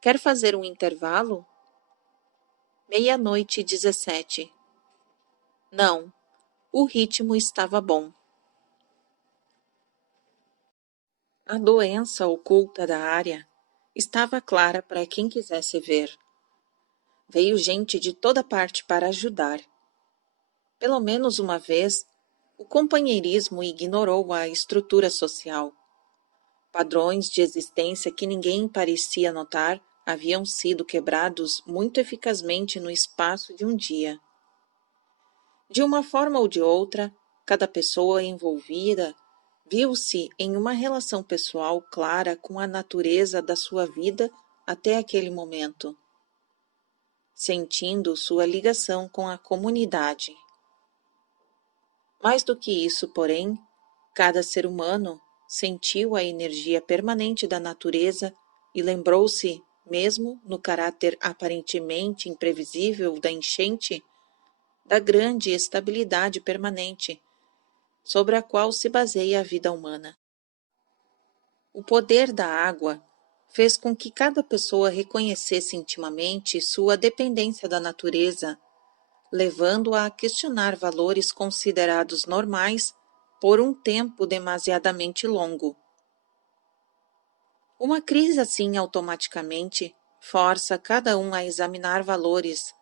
Quer fazer um intervalo? 00:17. Não, o ritmo estava bom. A doença oculta da área estava clara para quem quisesse ver. Veio gente de toda parte para ajudar. Pelo menos uma vez, o companheirismo ignorou a estrutura social. Padrões de existência que ninguém parecia notar haviam sido quebrados muito eficazmente no espaço de um dia. De uma forma ou de outra, cada pessoa envolvida viu-se em uma relação pessoal clara com a natureza da sua vida até aquele momento, sentindo sua ligação com a comunidade. Mais do que isso, porém, cada ser humano sentiu a energia permanente da natureza e lembrou-se, mesmo no caráter aparentemente imprevisível da enchente, da grande estabilidade permanente sobre a qual se baseia a vida humana. O poder da água fez com que cada pessoa reconhecesse intimamente sua dependência da natureza, levando-a a questionar valores considerados normais por um tempo demasiadamente longo. Uma crise assim automaticamente força cada um a examinar valores,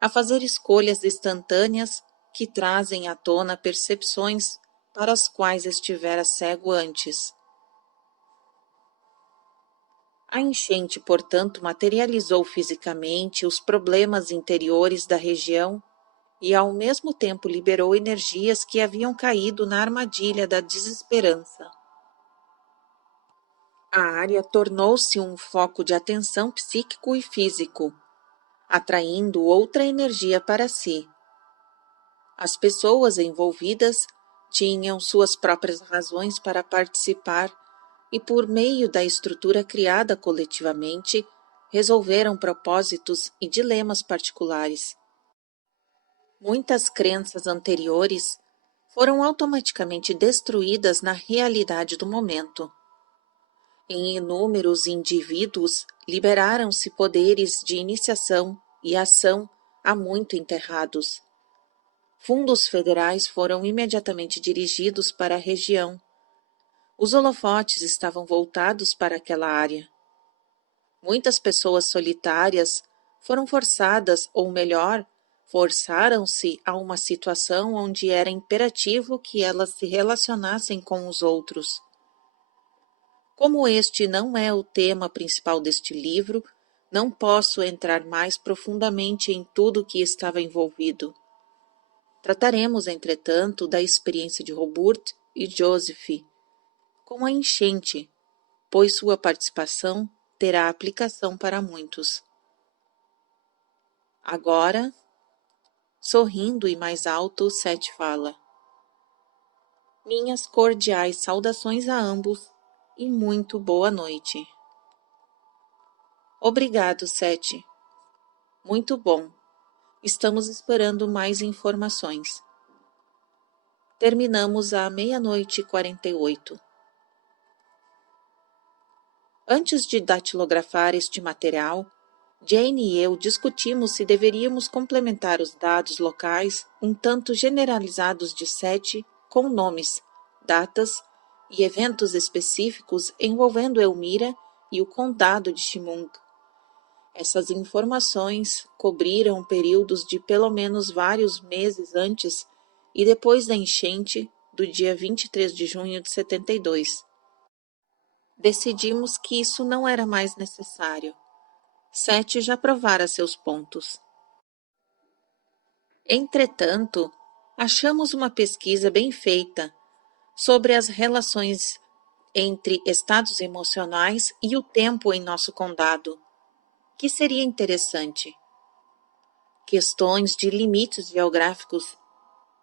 a fazer escolhas instantâneas que trazem à tona percepções para as quais estivera cego antes. A enchente, portanto, materializou fisicamente os problemas interiores da região e, ao mesmo tempo, liberou energias que haviam caído na armadilha da desesperança. A área tornou-se um foco de atenção psíquico e físico, atraindo outra energia para si. As pessoas envolvidas tinham suas próprias razões para participar e, por meio da estrutura criada coletivamente, resolveram propósitos e dilemas particulares. Muitas crenças anteriores foram automaticamente destruídas na realidade do momento. Em inúmeros indivíduos liberaram-se poderes de iniciação e ação há muito enterrados. Fundos federais foram imediatamente dirigidos para a região. Os holofotes estavam voltados para aquela área. Muitas pessoas solitárias foram forçadas, ou melhor, forçaram-se a uma situação onde era imperativo que elas se relacionassem com os outros. Como este não é o tema principal deste livro, não posso entrar mais profundamente em tudo o que estava envolvido. Trataremos, entretanto, da experiência de Robert e Joseph com a enchente, pois sua participação terá aplicação para muitos. Agora, sorrindo e mais alto, Seth fala: Minhas cordiais saudações a ambos e muito boa noite. Obrigado, Seth. Muito bom. Estamos esperando mais informações. Terminamos à 00:48. Antes de datilografar este material, Jane e eu discutimos se deveríamos complementar os dados locais um tanto generalizados de Seth com nomes, datas e eventos específicos envolvendo Elmira e o condado de Chemung. Essas informações cobriram períodos de pelo menos vários meses antes e depois da enchente do dia 23 de junho de 72. Decidimos que isso não era mais necessário. Seth já provara seus pontos. Entretanto, achamos uma pesquisa bem feita sobre as relações entre estados emocionais e o tempo em nosso condado, que seria interessante. Questões de limites geográficos,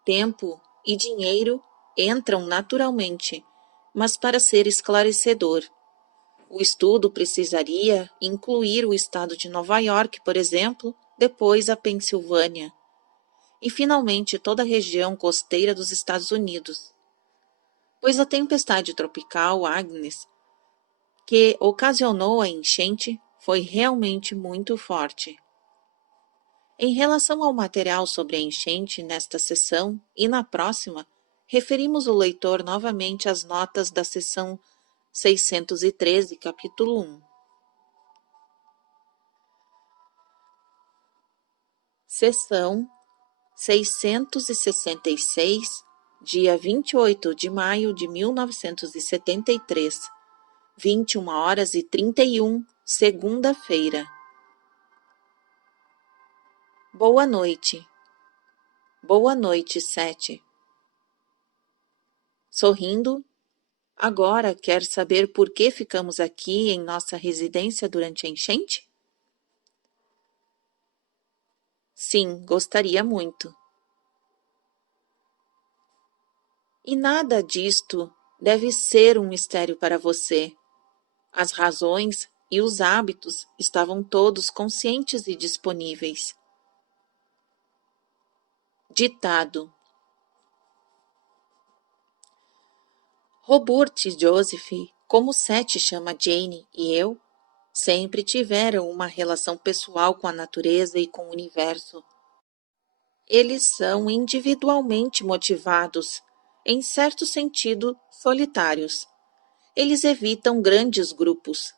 tempo e dinheiro entram naturalmente, mas para ser esclarecedor, o estudo precisaria incluir o estado de Nova York, por exemplo, depois a Pensilvânia, e finalmente toda a região costeira dos Estados Unidos, pois a tempestade tropical Agnes, que ocasionou a enchente, foi realmente muito forte. Em relação ao material sobre a enchente nesta sessão e na próxima, referimos o leitor novamente às notas da seção 613, capítulo 1. Seção 666, dia 28 de maio de 1973, 21h31, segunda-feira. Boa noite. Boa noite, Seth. Sorrindo, agora quer saber por que ficamos aqui em nossa residência durante a enchente? Sim, gostaria muito. E nada disto deve ser um mistério para você. As razões e os hábitos estavam todos conscientes e disponíveis. Ditado: Robert e Joseph, como Seth chama Jane e eu, sempre tiveram uma relação pessoal com a natureza e com o universo. Eles são individualmente motivados, em certo sentido, solitários. Eles evitam grandes grupos.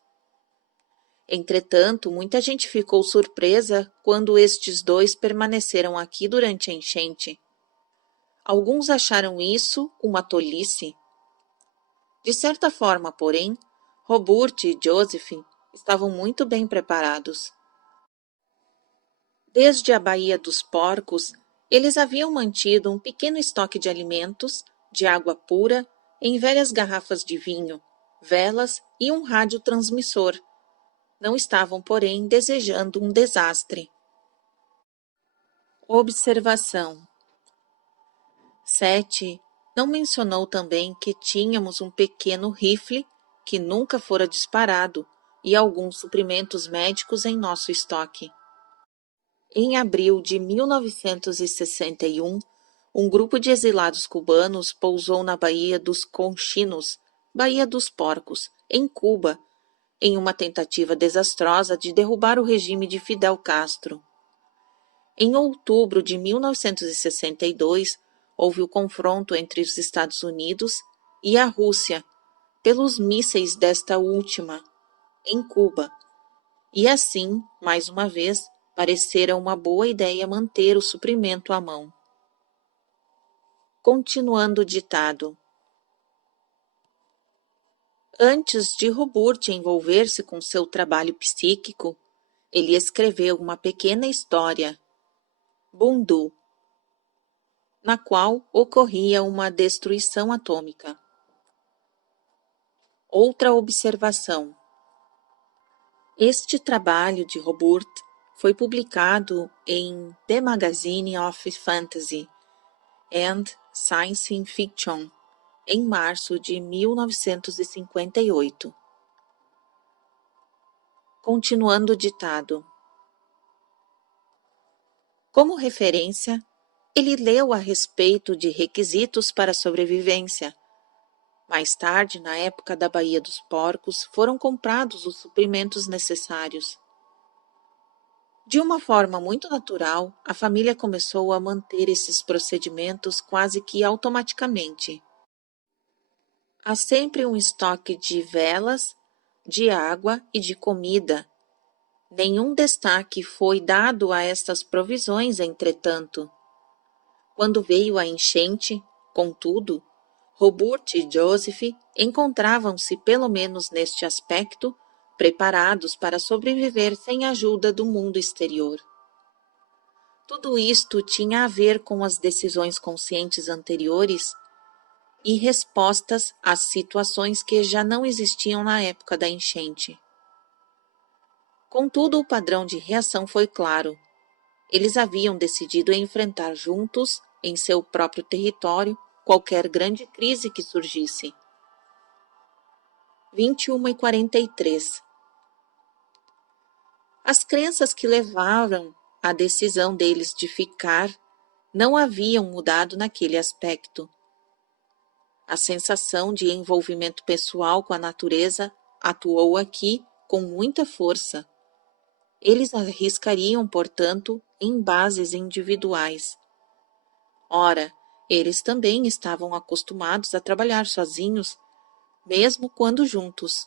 Entretanto, muita gente ficou surpresa quando estes dois permaneceram aqui durante a enchente. Alguns acharam isso uma tolice. De certa forma, porém, Robert e Joseph estavam muito bem preparados. Desde a Baía dos Porcos, eles haviam mantido um pequeno estoque de alimentos, de água pura, em velhas garrafas de vinho, velas e um radiotransmissor. Não estavam, porém, desejando um desastre. Observação: Seth não mencionou também que tínhamos um pequeno rifle que nunca fora disparado e alguns suprimentos médicos em nosso estoque. Em abril de 1961, um grupo de exilados cubanos pousou na Baía dos Conchinos, Baía dos Porcos, em Cuba, em uma tentativa desastrosa de derrubar o regime de Fidel Castro. Em outubro de 1962, houve o confronto entre os Estados Unidos e a Rússia pelos mísseis desta última, em Cuba. E assim, mais uma vez, parecera uma boa ideia manter o suprimento à mão. Continuando o ditado. Antes de Robert envolver-se com seu trabalho psíquico, ele escreveu uma pequena história, Bundu. na qual ocorria uma destruição atômica. Outra observação. Este trabalho de Robert foi publicado em The Magazine of Fantasy and Science Fiction em março de 1958. Continuando o ditado. Como referência, ele leu a respeito de requisitos para a sobrevivência. Mais tarde, na época da Baía dos Porcos, foram comprados os suprimentos necessários. De uma forma muito natural, a família começou a manter esses procedimentos quase que automaticamente. Há sempre um estoque de velas, de água e de comida. Nenhum destaque foi dado a estas provisões, entretanto. Quando veio a enchente, contudo, Robert e Joseph encontravam-se, pelo menos neste aspecto, preparados para sobreviver sem a ajuda do mundo exterior. Tudo isto tinha a ver com as decisões conscientes anteriores e respostas às situações que já não existiam na época da enchente. Contudo, o padrão de reação foi claro. Eles haviam decidido enfrentar juntos, em seu próprio território, qualquer grande crise que surgisse. 21:43. As crenças que levaram à decisão deles de ficar não haviam mudado naquele aspecto. A sensação de envolvimento pessoal com a natureza atuou aqui com muita força. Eles arriscariam, portanto, em bases individuais. Ora, eles também estavam acostumados a trabalhar sozinhos, mesmo quando juntos.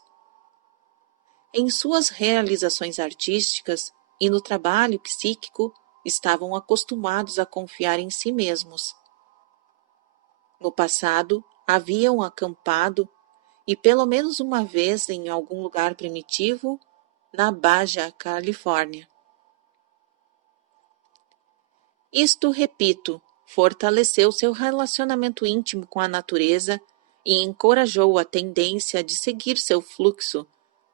Em suas realizações artísticas e no trabalho psíquico, estavam acostumados a confiar em si mesmos. No passado, haviam acampado, e pelo menos uma vez em algum lugar primitivo, na Baja Califórnia. Isto, repito, fortaleceu seu relacionamento íntimo com a natureza e encorajou a tendência de seguir seu fluxo,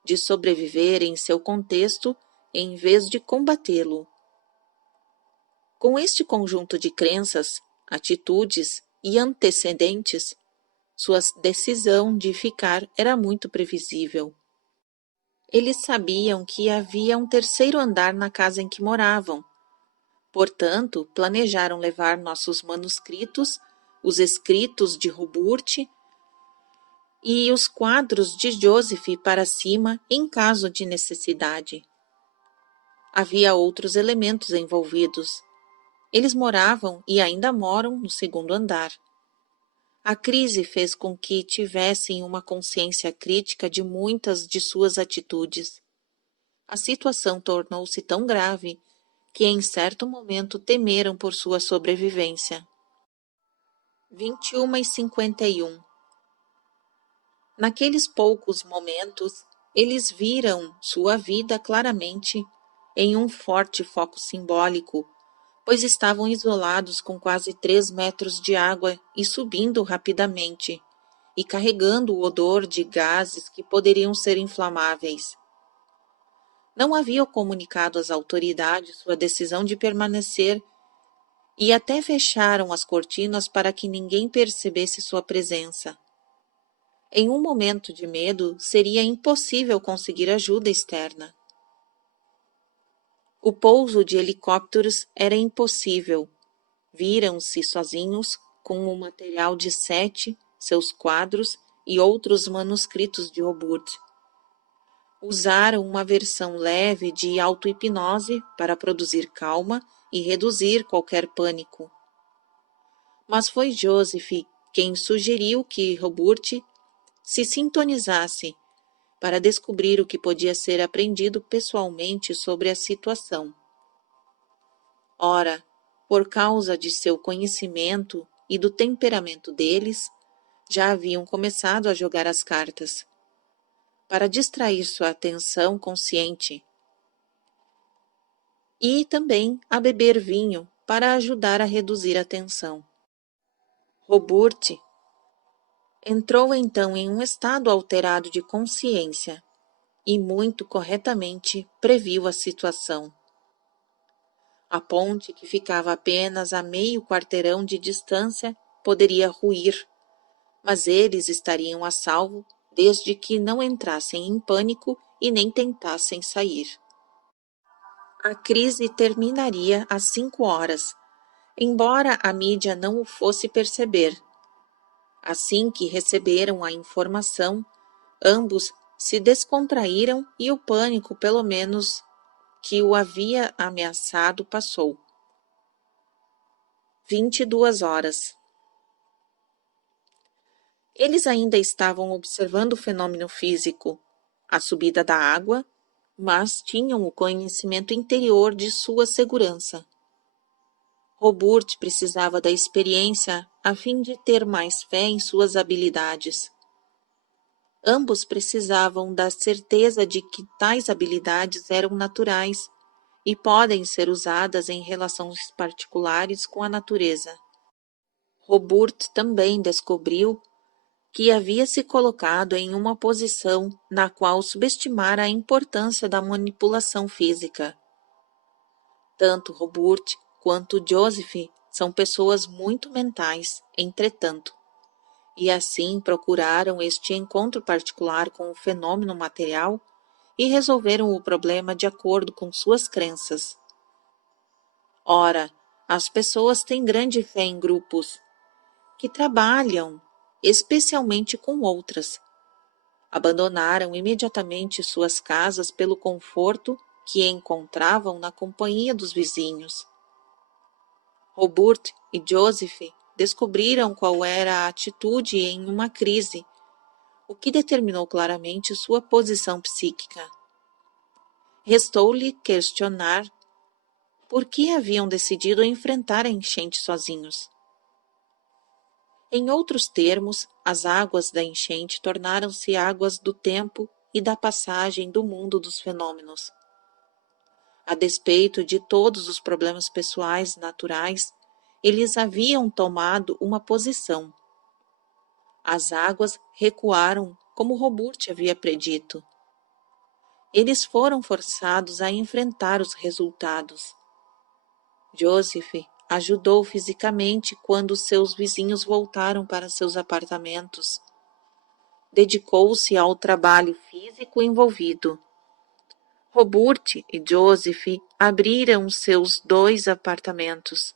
de sobreviver em seu contexto em vez de combatê-lo. Com este conjunto de crenças, atitudes e antecedentes, sua decisão de ficar era muito previsível. Eles sabiam que havia um terceiro andar na casa em que moravam. Portanto, planejaram levar nossos manuscritos, os escritos de Robert e os quadros de Joseph para cima em caso de necessidade. Havia outros elementos envolvidos. Eles moravam e ainda moram no segundo andar. A crise fez com que tivessem uma consciência crítica de muitas de suas atitudes. A situação tornou-se tão grave que em certo momento temeram por sua sobrevivência. 21:51. Naqueles poucos momentos, eles viram sua vida claramente em um forte foco simbólico, pois estavam isolados com quase 3 metros de água e subindo rapidamente, e carregando o odor de gases que poderiam ser inflamáveis. Não haviam comunicado às autoridades sua decisão de permanecer e até fecharam as cortinas para que ninguém percebesse sua presença. Em um momento de medo, seria impossível conseguir ajuda externa. O pouso de helicópteros era impossível. Viram-se sozinhos com o material de Sete, seus quadros e outros manuscritos de Robert. Usaram uma versão leve de auto-hipnose para produzir calma e reduzir qualquer pânico. Mas foi Joseph quem sugeriu que Robert se sintonizasse para descobrir o que podia ser aprendido pessoalmente sobre a situação. Ora, por causa de seu conhecimento e do temperamento deles, já haviam começado a jogar as cartas, para distrair sua atenção consciente, e também a beber vinho para ajudar a reduzir a tensão. Roburt entrou então em um estado alterado de consciência e muito corretamente previu a situação. A ponte, que ficava apenas a meio quarteirão de distância, poderia ruir, mas eles estariam a salvo desde que não entrassem em pânico e nem tentassem sair. A crise terminaria às 5 horas, embora a mídia não o fosse perceber. Assim que receberam a informação, ambos se descontraíram e o pânico, pelo menos, que o havia ameaçado passou. 22 horas. Eles ainda estavam observando o fenômeno físico, a subida da água, mas tinham o conhecimento interior de sua segurança. Roburt precisava da experiência a fim de ter mais fé em suas habilidades. Ambos precisavam da certeza de que tais habilidades eram naturais e podem ser usadas em relações particulares com a natureza. Roburt também descobriu que havia se colocado em uma posição na qual subestimara a importância da manipulação física. Tanto Roburt quanto Joseph são pessoas muito mentais, entretanto, e assim procuraram este encontro particular com o fenômeno material e resolveram o problema de acordo com suas crenças. Ora, as pessoas têm grande fé em grupos que trabalham especialmente com outras. Abandonaram imediatamente suas casas pelo conforto que encontravam na companhia dos vizinhos. Roburt e Joseph descobriram qual era a atitude em uma crise, o que determinou claramente sua posição psíquica. Restou-lhe questionar por que haviam decidido enfrentar a enchente sozinhos. Em outros termos, as águas da enchente tornaram-se águas do tempo e da passagem do mundo dos fenômenos. A despeito de todos os problemas pessoais naturais, eles haviam tomado uma posição. As águas recuaram, como Roburt havia predito. Eles foram forçados a enfrentar os resultados. Joseph ajudou fisicamente quando seus vizinhos voltaram para seus apartamentos. Dedicou-se ao trabalho físico envolvido. Roburt e Joseph abriram seus 2 apartamentos.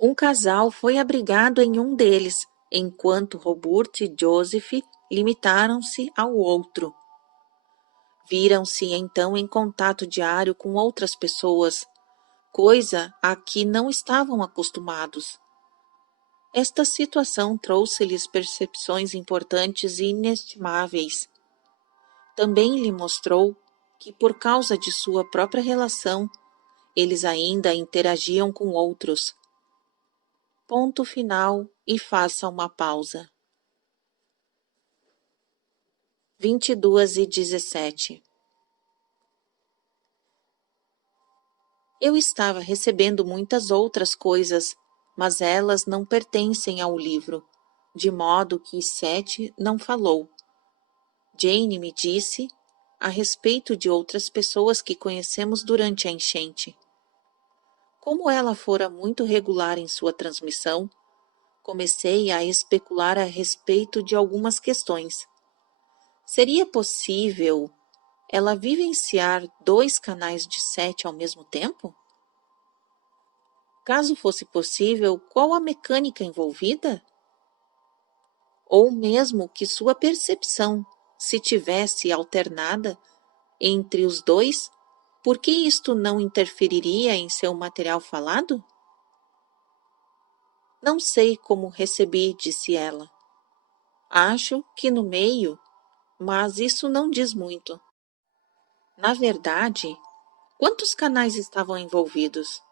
Um casal foi abrigado em um deles, enquanto Roburt e Joseph limitaram-se ao outro. Viram-se então em contato diário com outras pessoas, coisa a que não estavam acostumados. Esta situação trouxe-lhes percepções importantes e inestimáveis. Também lhe mostrou que, por causa de sua própria relação, eles ainda interagiam com outros. Ponto final e faça uma pausa. 22:17. Eu estava recebendo muitas outras coisas, mas elas não pertencem ao livro, de modo que Seth não falou. Jane me disse a respeito de outras pessoas que conhecemos durante a enchente. Como ela fora muito regular em sua transmissão, comecei a especular a respeito de algumas questões. Seria possível ela vivenciar 2 canais de Seth ao mesmo tempo? Caso fosse possível, qual a mecânica envolvida? Ou mesmo que sua percepção se tivesse alternada entre os dois, por que isto não interferiria em seu material falado? Não sei como recebi, disse ela. Acho que no meio, mas isso não diz muito. Na verdade, quantos canais estavam envolvidos?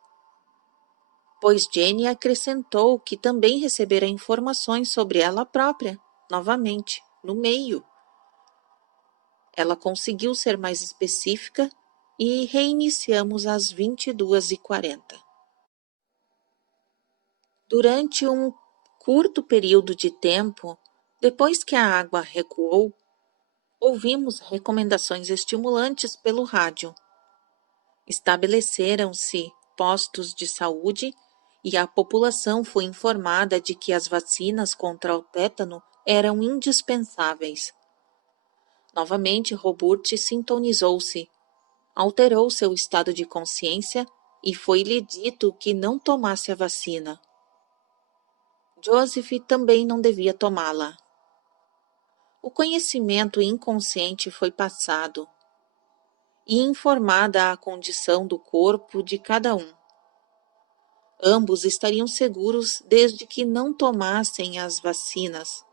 Pois Jenny acrescentou que também recebera informações sobre ela própria, novamente, no meio. Ela conseguiu ser mais específica e reiniciamos às 22:40. Durante um curto período de tempo, depois que a água recuou, ouvimos recomendações estimulantes pelo rádio. Estabeleceram-se postos de saúde e a população foi informada de que as vacinas contra o tétano eram indispensáveis. Novamente, Robert sintonizou-se, alterou seu estado de consciência e foi-lhe dito que não tomasse a vacina. Joseph também não devia tomá-la. O conhecimento inconsciente foi passado e informada a condição do corpo de cada um. Ambos estariam seguros desde que não tomassem as vacinas.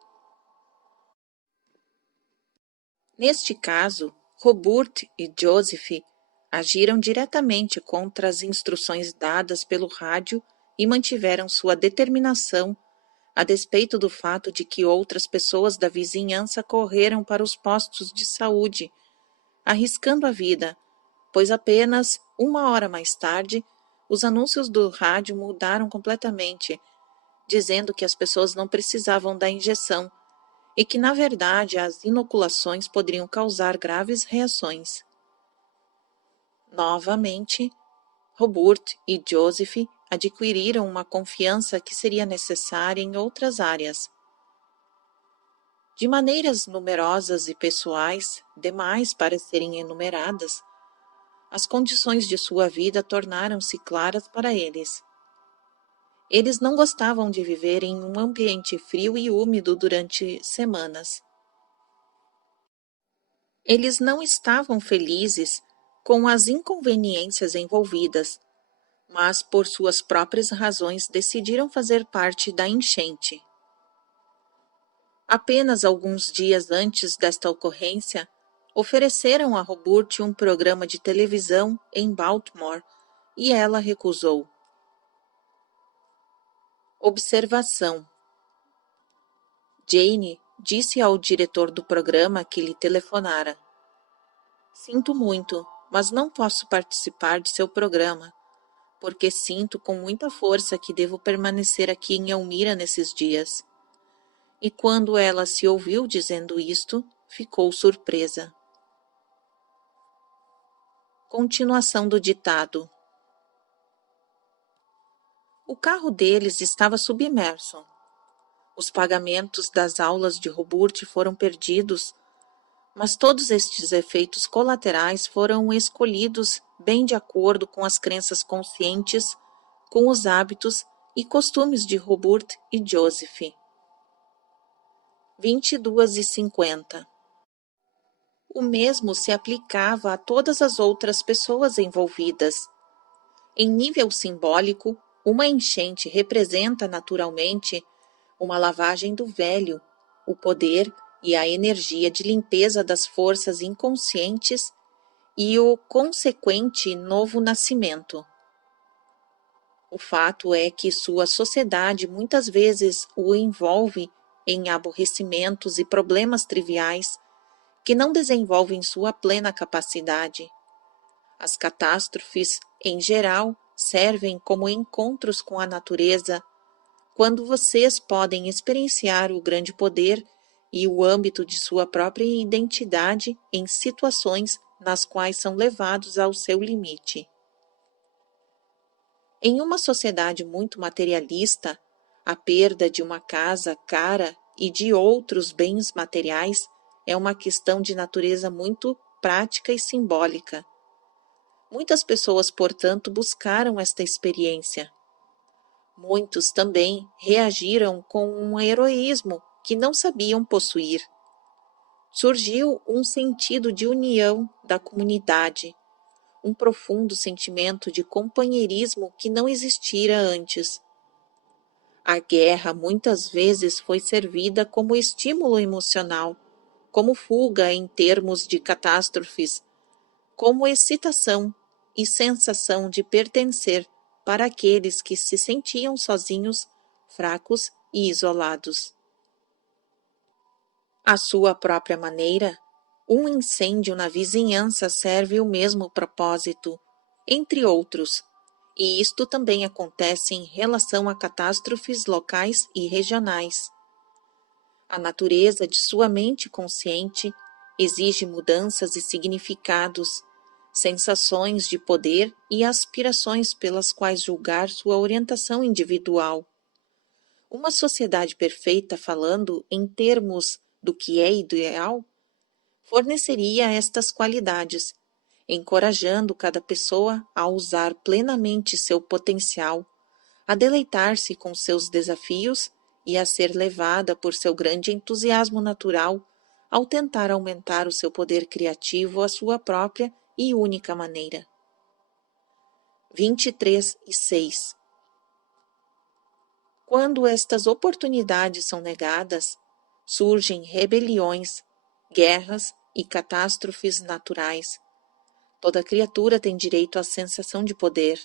Neste caso, Robert e Joseph agiram diretamente contra as instruções dadas pelo rádio e mantiveram sua determinação, a despeito do fato de que outras pessoas da vizinhança correram para os postos de saúde, arriscando a vida, pois apenas 1 hora mais tarde, os anúncios do rádio mudaram completamente, dizendo que as pessoas não precisavam da injeção e que, na verdade, as inoculações poderiam causar graves reações. Novamente, Robert e Joseph adquiriram uma confiança que seria necessária em outras áreas. De maneiras numerosas e pessoais, demais para serem enumeradas, as condições de sua vida tornaram-se claras para eles. Eles não gostavam de viver em um ambiente frio e úmido durante semanas. Eles não estavam felizes com as inconveniências envolvidas, mas por suas próprias razões decidiram fazer parte da enchente. Apenas alguns dias antes desta ocorrência, ofereceram a Robert um programa de televisão em Baltimore e ela recusou. Observação: Jane disse ao diretor do programa que lhe telefonara: "Sinto muito, mas não posso participar de seu programa, porque sinto com muita força que devo permanecer aqui em Elmira nesses dias." E quando ela se ouviu dizendo isto, ficou surpresa. Continuação do ditado. O carro deles estava submerso. Os pagamentos das aulas de Robert foram perdidos, mas todos estes efeitos colaterais foram escolhidos bem de acordo com as crenças conscientes, com os hábitos e costumes de Robert e Joseph. 22h50. O mesmo se aplicava a todas as outras pessoas envolvidas. Em nível simbólico, uma enchente representa naturalmente uma lavagem do velho, o poder e a energia de limpeza das forças inconscientes e o consequente novo nascimento. O fato é que sua sociedade muitas vezes o envolve em aborrecimentos e problemas triviais que não desenvolvem sua plena capacidade. As catástrofes, em geral, servem como encontros com a natureza, quando vocês podem experienciar o grande poder e o âmbito de sua própria identidade em situações nas quais são levados ao seu limite. Em uma sociedade muito materialista, a perda de uma casa cara e de outros bens materiais é uma questão de natureza muito prática e simbólica. Muitas pessoas, portanto, buscaram esta experiência. Muitos também reagiram com um heroísmo que não sabiam possuir. Surgiu um sentido de união da comunidade, um profundo sentimento de companheirismo que não existira antes. A guerra muitas vezes foi servida como estímulo emocional, como fuga em termos de catástrofes, como excitação e sensação de pertencer para aqueles que se sentiam sozinhos, fracos e isolados. À sua própria maneira, um incêndio na vizinhança serve o mesmo propósito, entre outros, e isto também acontece em relação a catástrofes locais e regionais. A natureza de sua mente consciente exige mudanças e significados, sensações de poder e aspirações pelas quais julgar sua orientação individual. Uma sociedade perfeita, falando em termos do que é ideal, forneceria estas qualidades, encorajando cada pessoa a usar plenamente seu potencial, a deleitar-se com seus desafios e a ser levada por seu grande entusiasmo natural ao tentar aumentar o seu poder criativo à sua própria e única maneira. 23:6 Quando estas oportunidades são negadas, surgem rebeliões, guerras e catástrofes naturais. Toda criatura tem direito à sensação de poder.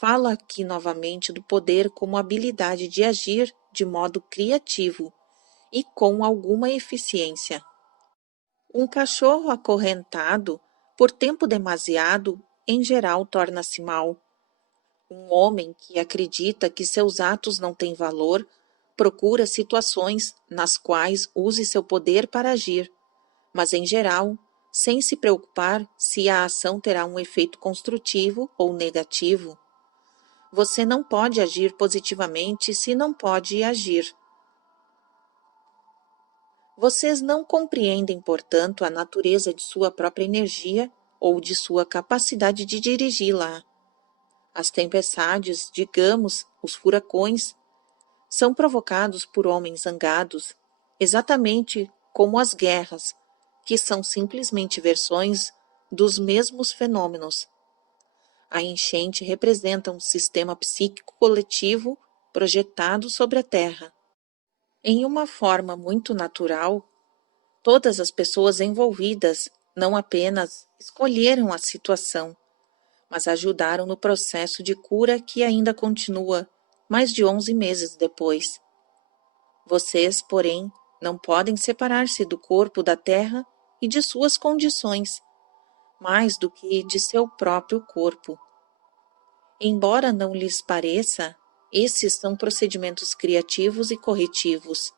Fala aqui novamente do poder como habilidade de agir de modo criativo e com alguma eficiência. Um cachorro acorrentado por tempo demasiado, em geral, torna-se mau. Um homem que acredita que seus atos não têm valor procura situações nas quais use seu poder para agir, mas, em geral, sem se preocupar se a ação terá um efeito construtivo ou negativo. Você não pode agir positivamente se não pode agir. Vocês não compreendem, portanto, a natureza de sua própria energia ou de sua capacidade de dirigi-la. As tempestades, digamos, os furacões, são provocados por homens zangados, exatamente como as guerras, que são simplesmente versões dos mesmos fenômenos. A enchente representa um sistema psíquico coletivo projetado sobre a Terra. Em uma forma muito natural, todas as pessoas envolvidas não apenas escolheram a situação, mas ajudaram no processo de cura que ainda continua mais de 11 meses depois. Vocês, porém, não podem separar-se do corpo da Terra e de suas condições, mais do que de seu próprio corpo. Embora não lhes pareça, esses são procedimentos criativos e corretivos.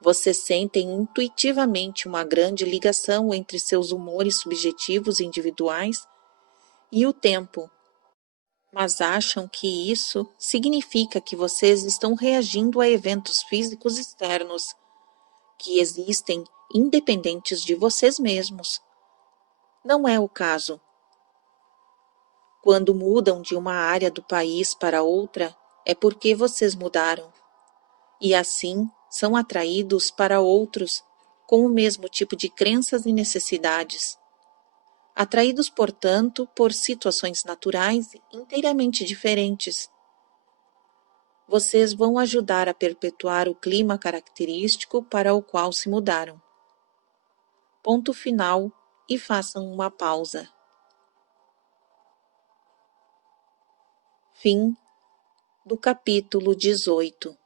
Vocês sentem intuitivamente uma grande ligação entre seus humores subjetivos e individuais e o tempo, mas acham que isso significa que vocês estão reagindo a eventos físicos externos, que existem independentes de vocês mesmos. Não é o caso. Quando mudam de uma área do país para outra, é porque vocês mudaram. E assim são atraídos para outros com o mesmo tipo de crenças e necessidades. Atraídos, portanto, por situações naturais inteiramente diferentes. Vocês vão ajudar a perpetuar o clima característico para o qual se mudaram. Ponto final e façam uma pausa. Fim do capítulo 18.